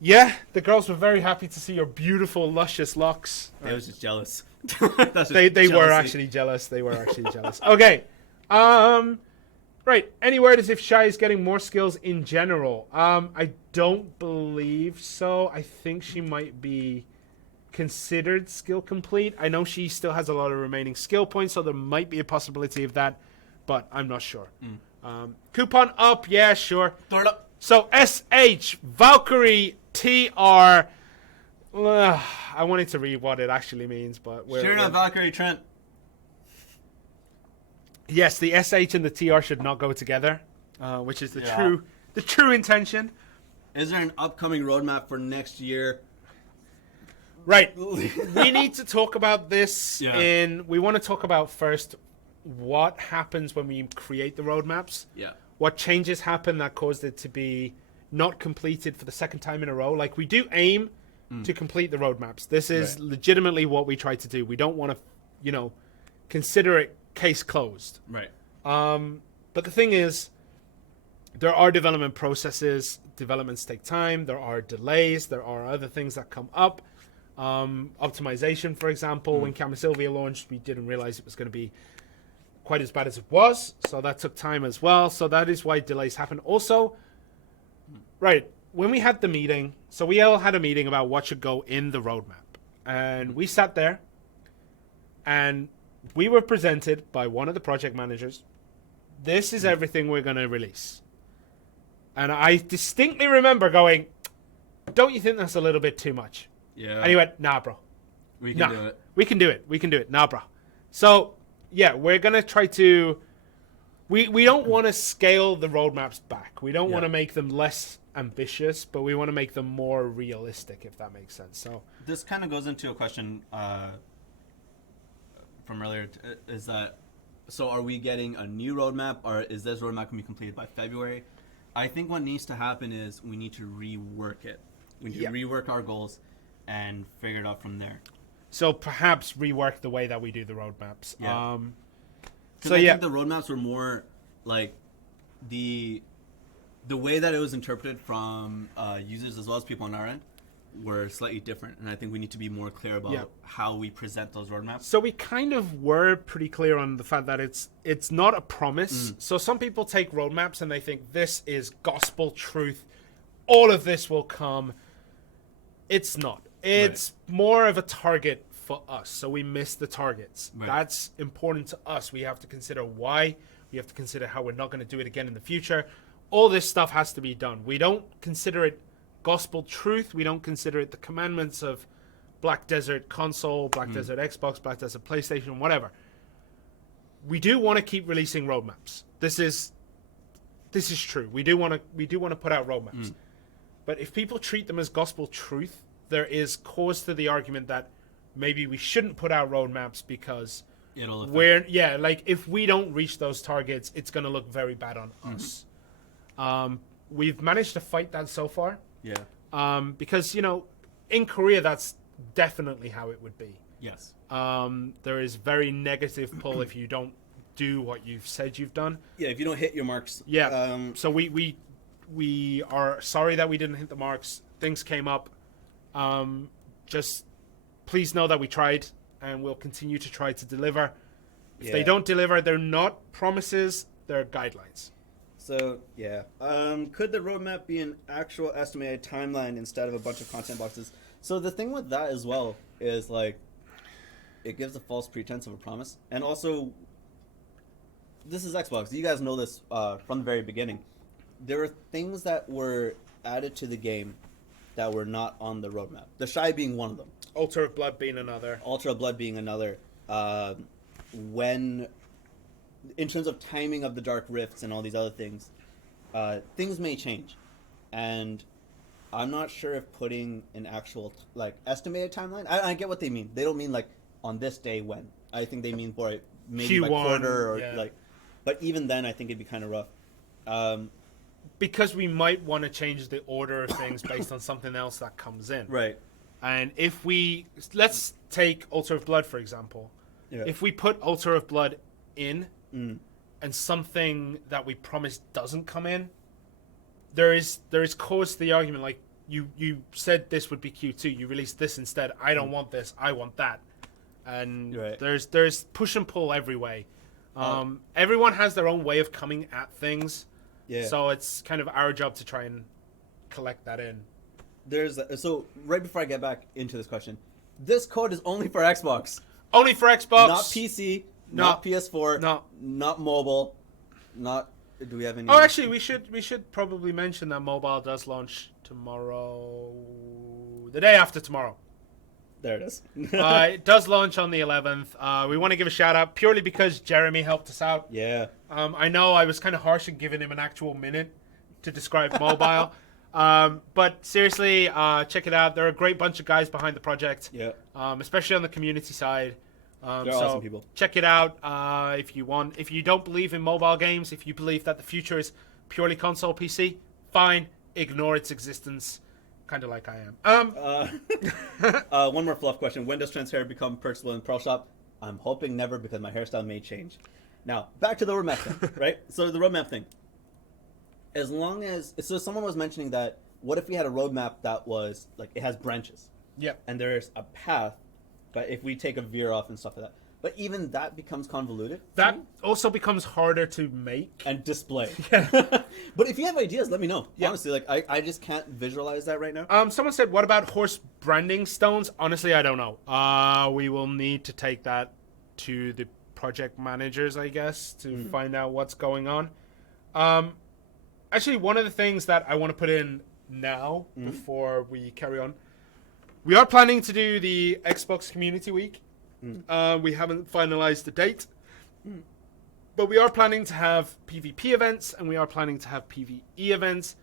yeah, the girls were very happy to see your beautiful, luscious locks. They was just jealous. They were actually jealous. Okay, right. Any word as if Shy is getting more skills in general? I don't believe so. I think she might be considered skill complete. I know she still has a lot of remaining skill points, so there might be a possibility of that. But I'm not sure. Coupon up, yeah, sure. Throw it up. So SH, Valkyrie, TR. I wanted to read what it actually means, but Shirna, Valkyrie, Trent. Yes, the SH and the TR should not go together, which is the true intention. Is there an upcoming roadmap for next year? Right. We need to talk about this we want to talk about first what happens when we create the roadmaps. Yeah. What changes happen that caused it to be not completed for the second time in a row. Like, we do aim to complete the roadmaps. This is legitimately what we try to do. We don't want to, consider it case closed. Right. But the thing is, there are development processes. Developments take time. There are delays. There are other things that come up. Optimization, for example. When Camera Sylvia launched, we didn't realize it was going to be quite as bad as it was, so that took time as well. So that is why delays happen. Also, right, when we had the meeting, so we all had a meeting about what should go in the roadmap, and we sat there and we were presented by one of the project managers, this is everything we're going to release. And I distinctly remember going, don't you think that's a little bit too much? Yeah. And he went, nah, bro. We can do it. We can do it. Nah, bro. So yeah, we're going to try to... We don't want to scale the roadmaps back. We don't want to make them less ambitious, but we want to make them more realistic, if that makes sense. So this kind of goes into a question from earlier, is that, so are we getting a new roadmap, or is this roadmap going to be completed by February? I think what needs to happen is we need to rework it. We need to rework our goals and figure it out from there. So perhaps rework the way that we do the roadmaps. Yeah. So I think the roadmaps were more like the way that it was interpreted from users as well as people on our end were slightly different, and I think we need to be more clear about how we present those roadmaps. So we kind of were pretty clear on the fact that it's not a promise. So some people take roadmaps and they think this is gospel truth. All of this will come. It's not. It's more of a target for us, so we miss the targets. That's important to us. We have to consider why. We have to consider how we're not going to do it again in the future. All this stuff has to be done. We don't consider it gospel truth. We don't consider it the commandments of Black Desert console, Black Desert Xbox, Black Desert PlayStation, whatever. We do want to keep releasing roadmaps. This is true. We do want to put out roadmaps. But if people treat them as gospel truth, there is cause to the argument that maybe we shouldn't put out roadmaps because if we don't reach those targets, it's going to look very bad on us. We've managed to fight that so far. Yeah. Because, in Korea, that's definitely how it would be. Yes. There is very negative pull if you don't do what you've said you've done. Yeah, if you don't hit your marks. Yeah. So we are sorry that we didn't hit the marks. Things came up. Just please know that we tried, and we'll continue to try to deliver. If they don't deliver, they're not promises, they're guidelines. So, yeah. Could the roadmap be an actual estimated timeline instead of a bunch of content boxes? So the thing with that as well is, like, it gives a false pretense of a promise. And also, this is Xbox. You guys know this from the very beginning. There were things that were added to the game that were not on the roadmap. The Shy being one of them. Altar of Blood being another. Altar of Blood being another. When, in terms of timing of the Dark Rifts and all these other things, things may change. And I'm not sure if putting an actual, like, estimated timeline, I get what they mean. They don't mean, like, on this day when. I think they mean for maybe by Q1, quarter or, yeah. like, but even then I think it'd be kind of rough. Because we might want to change the order of things based on something else that comes in. Right. And if let's take Altar of Blood, for example. Yeah. If we put Altar of Blood in and something that we promised doesn't come in, there is cause to the argument, like, you said this would be Q2, you released this instead, I don't want this, I want that. And Right. there's push and pull every way. Everyone has their own way of coming at things. Yeah. So it's kind of our job to try and collect that in. So right before I get back into this question, this code is only for Xbox, Only for Xbox. not PC, No. not PS4, No. not mobile, not. Do we have any? Oh, actually, we should probably mention that mobile does launch tomorrow, the day after tomorrow. There it is. It does launch on the 11th. We want to give a shout out purely because Jeremy helped us out. Yeah. I know I was kind of harsh in giving him an actual minute to describe mobile. But seriously, check it out. There are a great bunch of guys behind the project. Yeah. Especially on the community side. They're awesome people. Check it out if you want. If you don't believe in mobile games, if you believe that the future is purely console PC, fine. Ignore its existence. Kind of like I am. One more fluff question. When does trans hair become purchasable in Pearl Shop? I'm hoping never because my hairstyle may change. Now, back to the roadmap thing, right? So the roadmap thing. As long as... So someone was mentioning that, what if we had a roadmap that was, like, it has branches? Yep. And there's a path, but if we take a veer off and stuff like that. But even that becomes convoluted. That also becomes harder to make. And display. But if you have ideas, let me know. Yeah. Honestly, like, I just can't visualize that right now. Someone said, what about horse branding stones? Honestly, I don't know. We will need to take that to the project managers, I guess, to find out what's going on. Actually, one of the things that I want to put in now, before we carry on, we are planning to do the Xbox Community Week. We haven't finalized the date. But we are planning to have PvP events, and we are planning to have PvE events.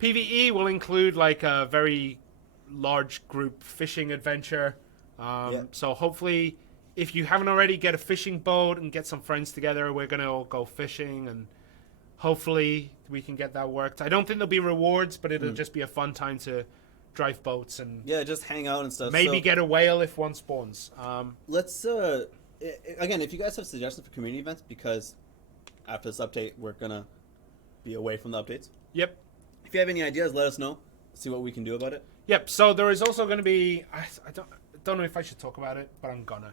PvE will include, like, a very large group fishing adventure. So hopefully, if you haven't already, get a fishing boat and get some friends together. We're going to all go fishing, and hopefully we can get that worked. I don't think there'll be rewards, but it'll just be a fun time to drive boats and Yeah, just hang out and stuff. maybe So, get a whale if one spawns. let's again, if you guys have suggestions for community events, because after this update we're gonna be away from the updates. Yep. If you have any ideas, let us know. See what we can do about it. Yep. So there is also going to be. I don't know if I should talk about it, but I'm gonna.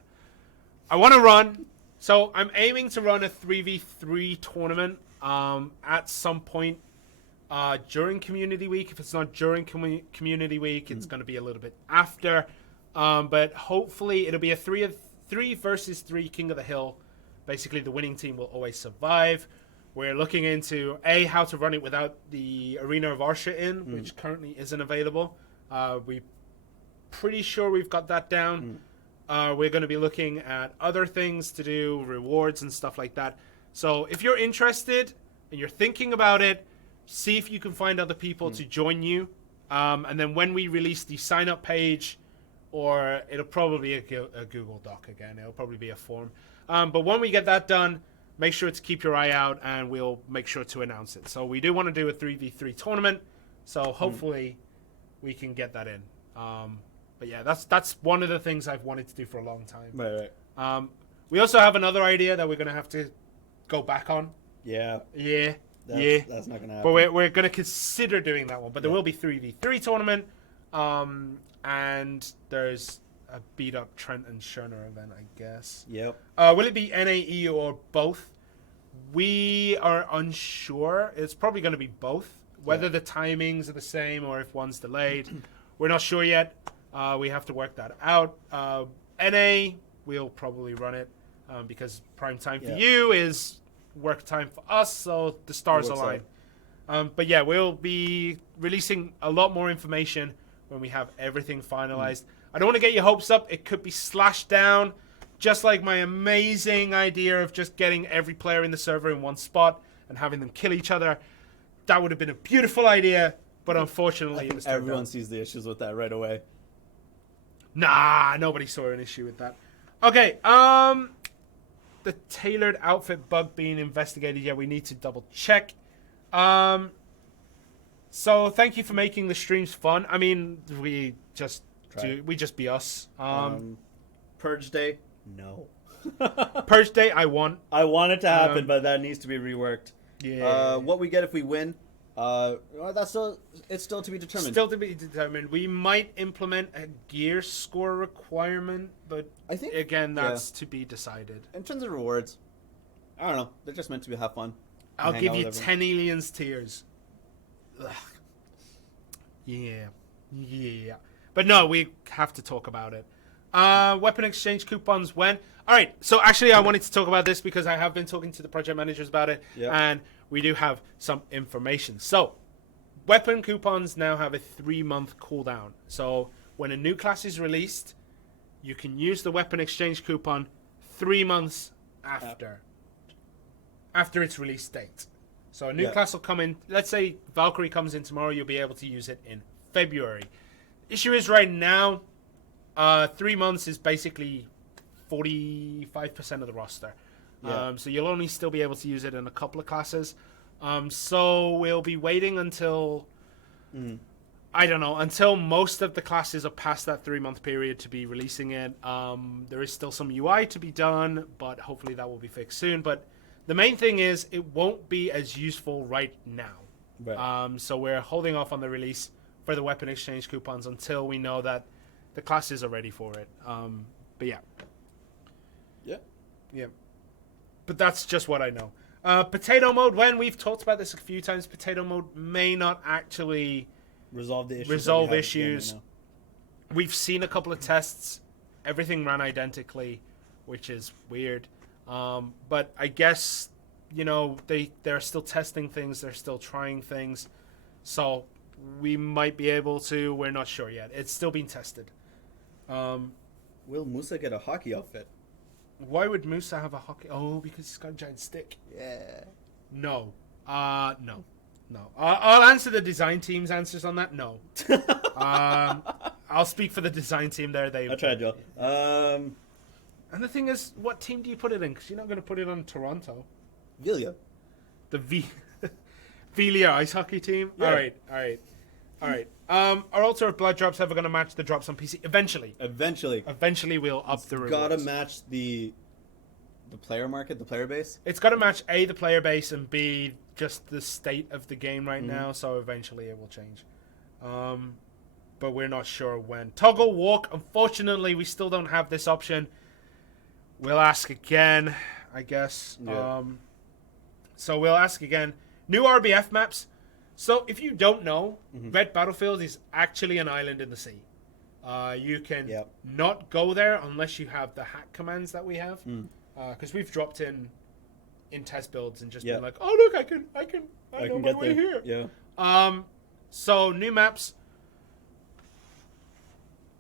I want to run. So I'm aiming to run a 3v3 tournament at some point during Community Week. If it's not during Community Week, it's going to be a little bit after. But hopefully it'll be a 3 versus 3 King of the Hill. Basically, the winning team will always survive. We're looking into how to run it without the Arena of Arsha in, which currently isn't available. We're pretty sure we've got that down. We're going to be looking at other things to do, rewards and stuff like that. So if you're interested and you're thinking about it, see if you can find other people to join you. And then when we release the sign-up page, or it'll probably be a Google Doc again. It'll probably be a form. But when we get that done, make sure to keep your eye out, and we'll make sure to announce it. So we do want to do a 3v3 tournament, so hopefully we can get that in. But yeah, that's one of the things I've wanted to do for a long time. Right. We also have another idea that we're going to have to go back on. Yeah. That's not gonna happen. But we're going to consider doing that one. But there will be 3v3 tournament, and there's a beat up Trent and Shirna event, I guess. Yep. Will it be NAE or both? We are unsure. It's probably going to be both. Whether the timings are the same or if one's delayed, we're not sure yet. We have to work that out. NA, we'll probably run it because prime time for you is work time for us, so the stars align. But yeah, we'll be releasing a lot more information when we have everything finalized. I don't want to get your hopes up. It could be slashed down, just like my amazing idea of just getting every player in the server in one spot and having them kill each other. That would have been a beautiful idea, but unfortunately, it was everyone sees the issues with that right away. Nah, nobody saw an issue with that. Okay, the tailored outfit bug being investigated. Yeah, we need to double check. So thank you for making the streams fun. I mean, we just be us. Purge Day, no. Purge Day, I want. I want it to happen, but that needs to be reworked. Yeah. What we get if we win, it's still to be determined. Still to be determined. We might implement a gear score requirement, but I think again, that's to be decided. In terms of rewards, I don't know. They're just meant to have fun. I'll give you 10 aliens tiers. Ugh. Yeah. But no, we have to talk about it. Weapon exchange coupons when? All right, so actually I wanted to talk about this because I have been talking to the project managers about it, and we do have some information. So, weapon coupons now have a 3-month cooldown. So, when a new class is released, you can use the weapon exchange coupon 3 months after its release date. So, a new class will come in. Let's say Valkyrie comes in tomorrow, you'll be able to use it in February. Issue is right now, 3 months is basically 45% of the roster. So you'll only still be able to use it in a couple of classes. So we'll be waiting until, I don't know, until most of the classes are past that 3-month period to be releasing it. There is still some UI to be done, but hopefully that will be fixed soon. But the main thing is it won't be as useful right now. Right. So we're holding off on the release for the weapon exchange coupons until we know that the classes are ready for it. But yeah. But that's just what I know. Potato mode, when we've talked about this a few times, potato mode may not actually resolve issues. We've seen a couple of tests. Everything ran identically, which is weird. But I guess, they're still testing things. They're still trying things. So we might be able to. We're not sure yet. It's still being tested. Will Musa get a hockey outfit? Why would Musa have a hockey? Oh, because he's got a giant stick. Yeah. No. No. I'll answer the design team's answers on that. No. I'll speak for the design team there. I'll try, Joe. And the thing is, what team do you put it in? Because you're not going to put it on Toronto. Villia. The Villia ice hockey team? Yeah. All right. Are Altar of Blood drops ever going to match the drops on PC? Eventually. Eventually we'll up the rewards. Gotta match the player market, the player base. It's got to match A, the player base, and B, just the state of the game right now, so eventually it will change. But we're not sure when. Toggle walk, unfortunately, we still don't have this option. We'll ask again, I guess. Yeah. So we'll ask again. New RBF maps. So if you don't know, Red Battlefield is actually an island in the sea. You can not go there unless you have the hack commands that we have. Because we've dropped in test builds and just been like, oh look, I know my way here. Yeah. So new maps.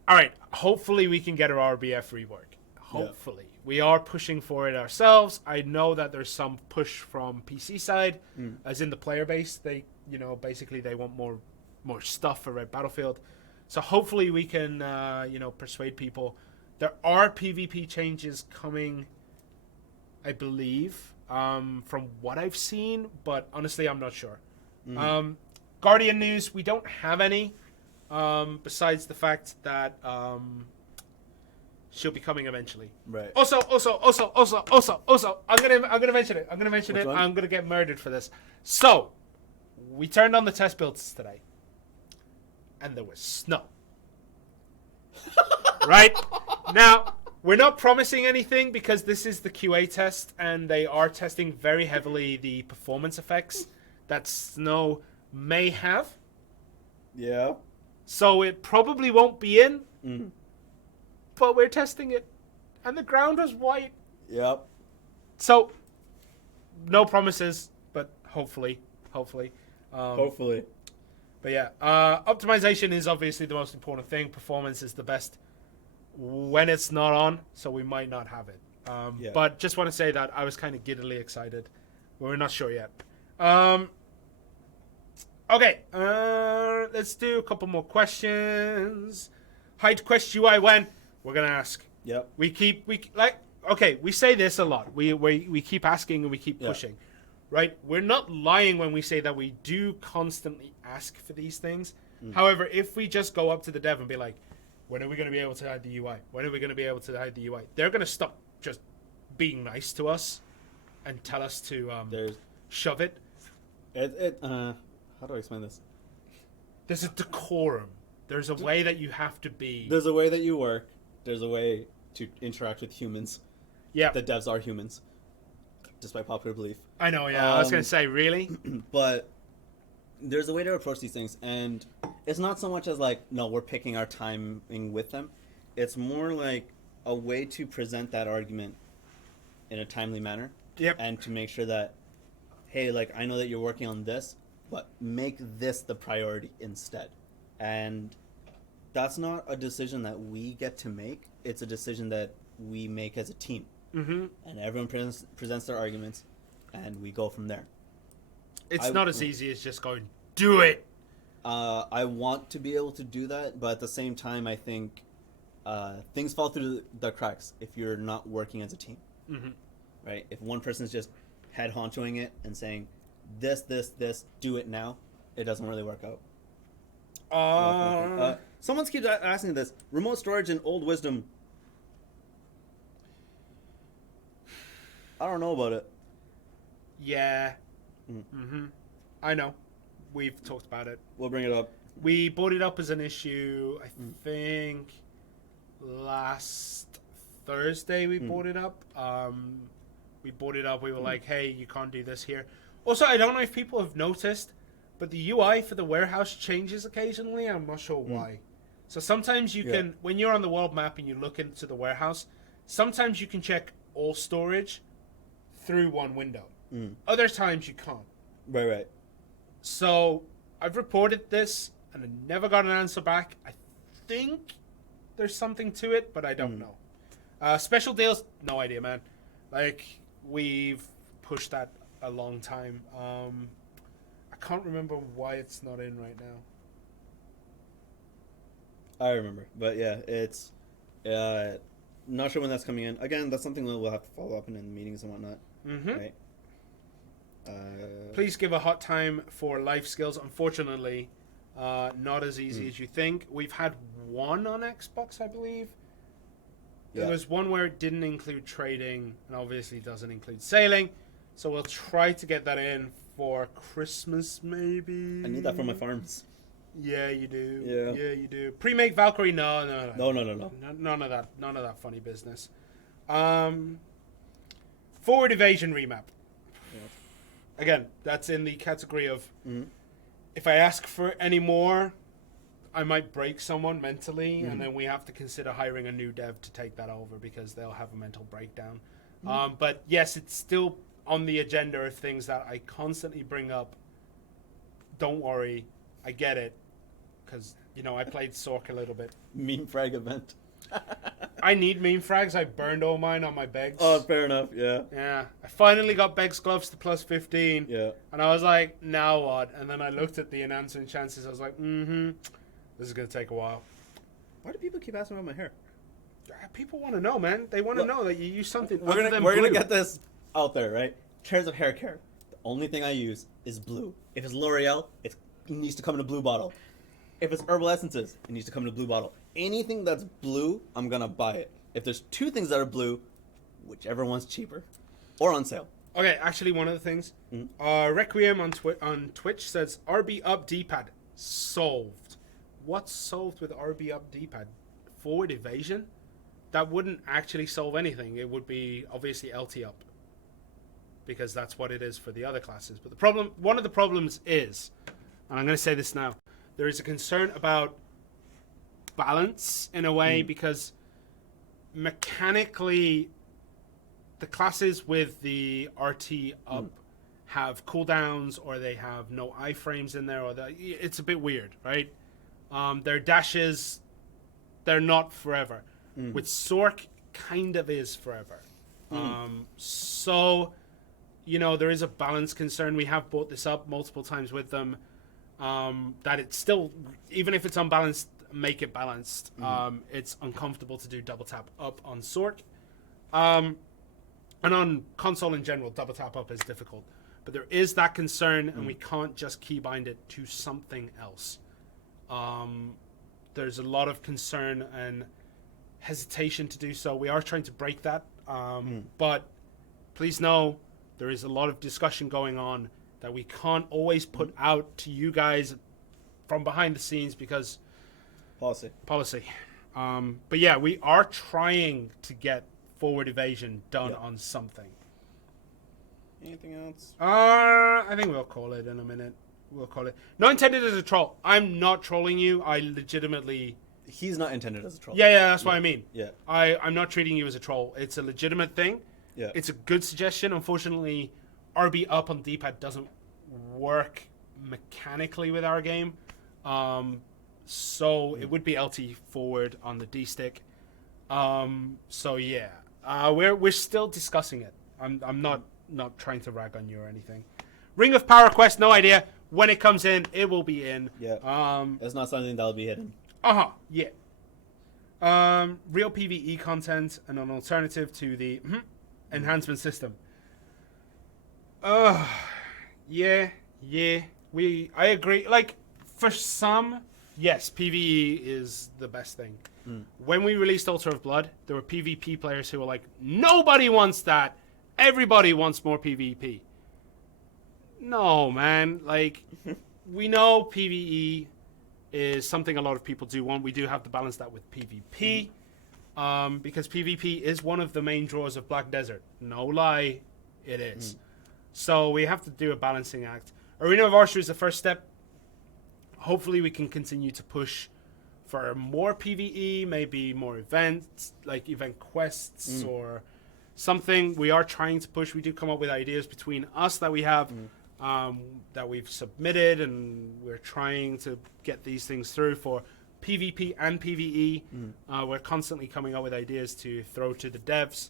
All right. Hopefully we can get our RBF rework. Hopefully. We are pushing for it ourselves. I know that there's some push from PC side, as in the player base. They, basically they want more stuff for Red Battlefield. So hopefully we can, persuade people. There are PvP changes coming, I believe, from what I've seen, but honestly, I'm not sure. Guardian news, we don't have any, besides the fact that she'll be coming eventually. Right. Also, I'm gonna mention it. Which one? I'm gonna get murdered for this. So, we turned on the test builds today, and there was snow. Right? Now, we're not promising anything because this is the QA test and they are testing very heavily the performance effects that Snow may have. Yeah. So it probably won't be in, but we're testing it. And the ground was white. Yep. So, no promises, but hopefully. Hopefully. But yeah, optimization is obviously the most important thing. Performance is the best when it's not on, so we might not have it. Yeah. But just want to say that I was kind of giddily excited. We're not sure yet. Okay, let's do a couple more questions. Hide Quest UI when we're gonna ask. Yep. We say this a lot. We keep asking and we keep pushing. Right? We're not lying when we say that we do constantly ask for these things. However, if we just go up to the dev and be like, when are we going to be able to hide the UI? When are we going to be able to hide the UI? They're going to stop just being nice to us and tell us to shove it. How do I explain this? There's a decorum. There's a way that you have to be. There's a way that you work. There's a way to interact with humans. Yeah. The devs are humans, despite popular belief. I know, yeah. I was going to say, really? But there's a way to approach these things, and it's not so much as like, no, we're picking our timing with them. It's more like a way to present that argument in a timely manner. Yep. And to make sure that, hey, like, I know that you're working on this, but make this the priority instead. And that's not a decision that we get to make. It's a decision that we make as a team. Mm-hmm. And everyone presents their arguments, and we go from there. It's not as easy as just going, do it. I want to be able to do that, but at the same time, I think things fall through the cracks if you're not working as a team. Mm-hmm. Right? If one person's just head honchoing it and saying, this, do it now, it doesn't really work out. Someone keeps asking this. Remote storage and old wisdom. I don't know about it. Yeah. Mm-hmm. I know. We've talked about it. We'll bring it up. We brought it up as an issue, I think, last Thursday we brought it up. We brought it up. We were like, hey, you can't do this here. Also, I don't know if people have noticed, but the UI for the warehouse changes occasionally. I'm not sure why. So sometimes you can, when you're on the world map and you look into the warehouse, sometimes you can check all storage through one window. Other times you can't. Right. So I've reported this and I never got an answer back. I think there's something to it, but I don't know. Special deals, no idea, man. Like, we've pushed that a long time. I can't remember why it's not in right now. I remember, but yeah, it's not sure when that's coming in. Again, that's something that we'll have to follow up in the meetings and whatnot. Right? Please give a hot time for life skills. Unfortunately, not as easy as you think. We've had one on Xbox, I believe. There was one where it didn't include trading and obviously doesn't include sailing. So we'll try to get that in for Christmas, maybe. I need that for my farms. Yeah, you do. Yeah, you do. Pre-make Valkyrie? No. No. None of that funny business. Forward evasion remap. Yeah. Again, that's in the category of if I ask for any more, I might break someone mentally, and then we have to consider hiring a new dev to take that over because they'll have a mental breakdown. But yes, it's still on the agenda of things that I constantly bring up. Don't worry, I get it, because I played Sork a little bit. Meme frag event. I need meme frags. I burned all mine on my Begs. Oh, fair enough. Yeah. Yeah. I finally got Begs gloves to plus 15. Yeah. And I was like, now what? And then I looked at the announcement chances. I was like, this is going to take a while. Why do people keep asking about my hair? People want to know, man. They want to know that you use something We're other than gonna blue. get this out there, right? In terms of hair care, the only thing I use is blue. If it's L'Oreal, it needs to come in a blue bottle. If it's herbal essences, it needs to come in a blue bottle. Anything that's blue, I'm gonna buy it. If there's two things that are blue, whichever one's cheaper or on sale. Okay, actually, one of the things. Requiem on Twitch says RB up D-pad solved. What's solved with RB up D-pad? forward evasion, that wouldn't actually solve anything. It would be obviously LT up, because that's what it is for the other classes. But one of the problems is, and I'm going to say this now, there is a concern about balance in a way, because mechanically the classes with the RT up have cooldowns, or they have no iframes in there, or it's a bit weird, right? Their dashes, they're not forever. With Sork, kind of is forever. So, there is a balance concern. We have brought this up multiple times with them, that it's still, even if it's unbalanced, make it balanced. It's uncomfortable to do double tap up on Sork. And on console in general, double tap up is difficult. But there is that concern, and we can't just keybind it to something else. There's a lot of concern and hesitation to do so. We are trying to break that. But please know, there is a lot of discussion going on that we can't always put out to you guys from behind the scenes, because policy. But yeah, we are trying to get forward evasion done on something. Anything else? I think we'll call it in a minute. We'll call it. Not intended as a troll. I'm not trolling you. I legitimately... He's not intended as a troll. Yeah, that's what I mean. Yeah. I'm not treating you as a troll. It's a legitimate thing. Yeah. It's a good suggestion. Unfortunately, RB up on D-pad doesn't work mechanically with our game. So it would be LT forward on the D-stick. So yeah. We're still discussing it. I'm not trying to rag on you or anything. Ring of Power Quest, no idea. When it comes in, it will be in. Yeah. It's not something that'll be hidden. Yeah. Real PvE content and an alternative to the enhancement system. Yeah. I agree. Like, for some, yes, PvE is the best thing. When we released Altar of Blood, there were PvP players who were like, nobody wants that. Everybody wants more PvP. No, man. Like, we know PvE is something a lot of people do want. We do have to balance that with PvP, because PvP is one of the main draws of Black Desert. No lie, it is. So we have to do a balancing act. Arena of Archery is the first step. Hopefully we can continue to push for more PvE, maybe more events, like event quests or something. We are trying to push. We do come up with ideas between us that we have, that we've submitted, and we're trying to get these things through for PvP and PvE. We're constantly coming up with ideas to throw to the devs.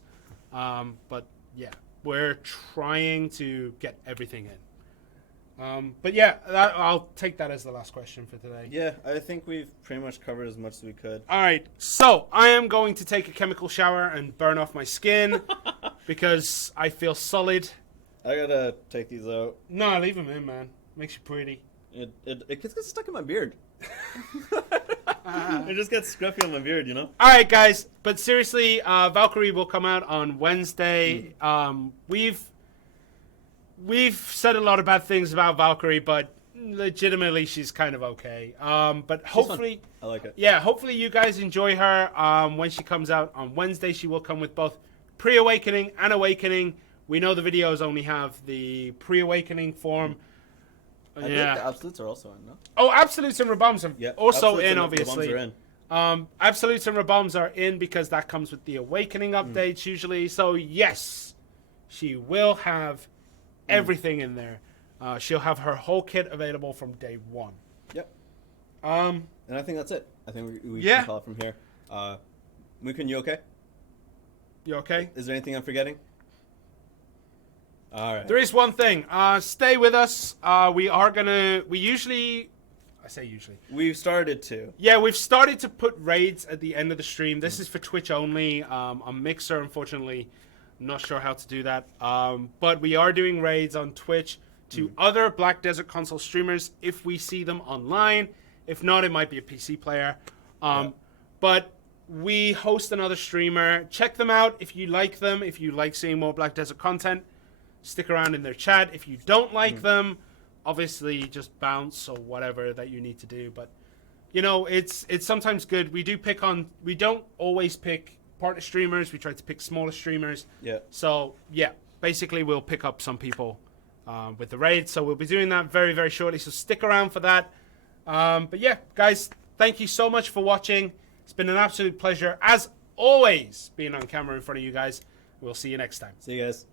But yeah, we're trying to get everything in. But yeah, I'll take that as the last question for today. Yeah, I think we've pretty much covered as much as we could. All right, so I am going to take a chemical shower and burn off my skin because I feel solid. I gotta take these out. No, leave them in, man. Makes you pretty. It gets stuck in my beard. It just gets scruffy on my beard, you know? All right, guys. But seriously, Valkyrie will come out on Wednesday. We've said a lot of bad things about Valkyrie, but legitimately, she's kind of okay. But hopefully... I like it. Yeah, hopefully you guys enjoy her. When she comes out on Wednesday, she will come with both Pre-Awakening and Awakening. We know the videos only have the Pre-Awakening form. I think the Absolutes are also in, no? Oh, Absolutes and Rabombs are also Absolutes in, and obviously. Rabombs are in. Absolutes and Rabombs are in because that comes with the Awakening updates usually. So, yes, she will have everything in there. She'll have her whole kit available from day one. Yep. And I think that's it. I think we can call it from here. Mukun, you okay? You okay? Is there anything I'm forgetting? All right. There is one thing. Stay with us. We've started to. Yeah, we've started to put raids at the end of the stream. This is for Twitch only. On Mixer, unfortunately, I'm not sure how to do that. But we are doing raids on Twitch to other Black Desert console streamers if we see them online. If not, it might be a PC player. But we host another streamer. Check them out if you like them. If you like seeing more Black Desert content, stick around in their chat. If you don't like them, obviously just bounce or whatever that you need to do. But you know, it's sometimes good. We don't always pick partner streamers. We try to pick smaller streamers. Yeah. So yeah, basically we'll pick up some people with the raid. So we'll be doing that very, very shortly. So stick around for that. But yeah, guys, thank you so much for watching. It's been an absolute pleasure, as always, being on camera in front of you guys. We'll see you next time. See you guys.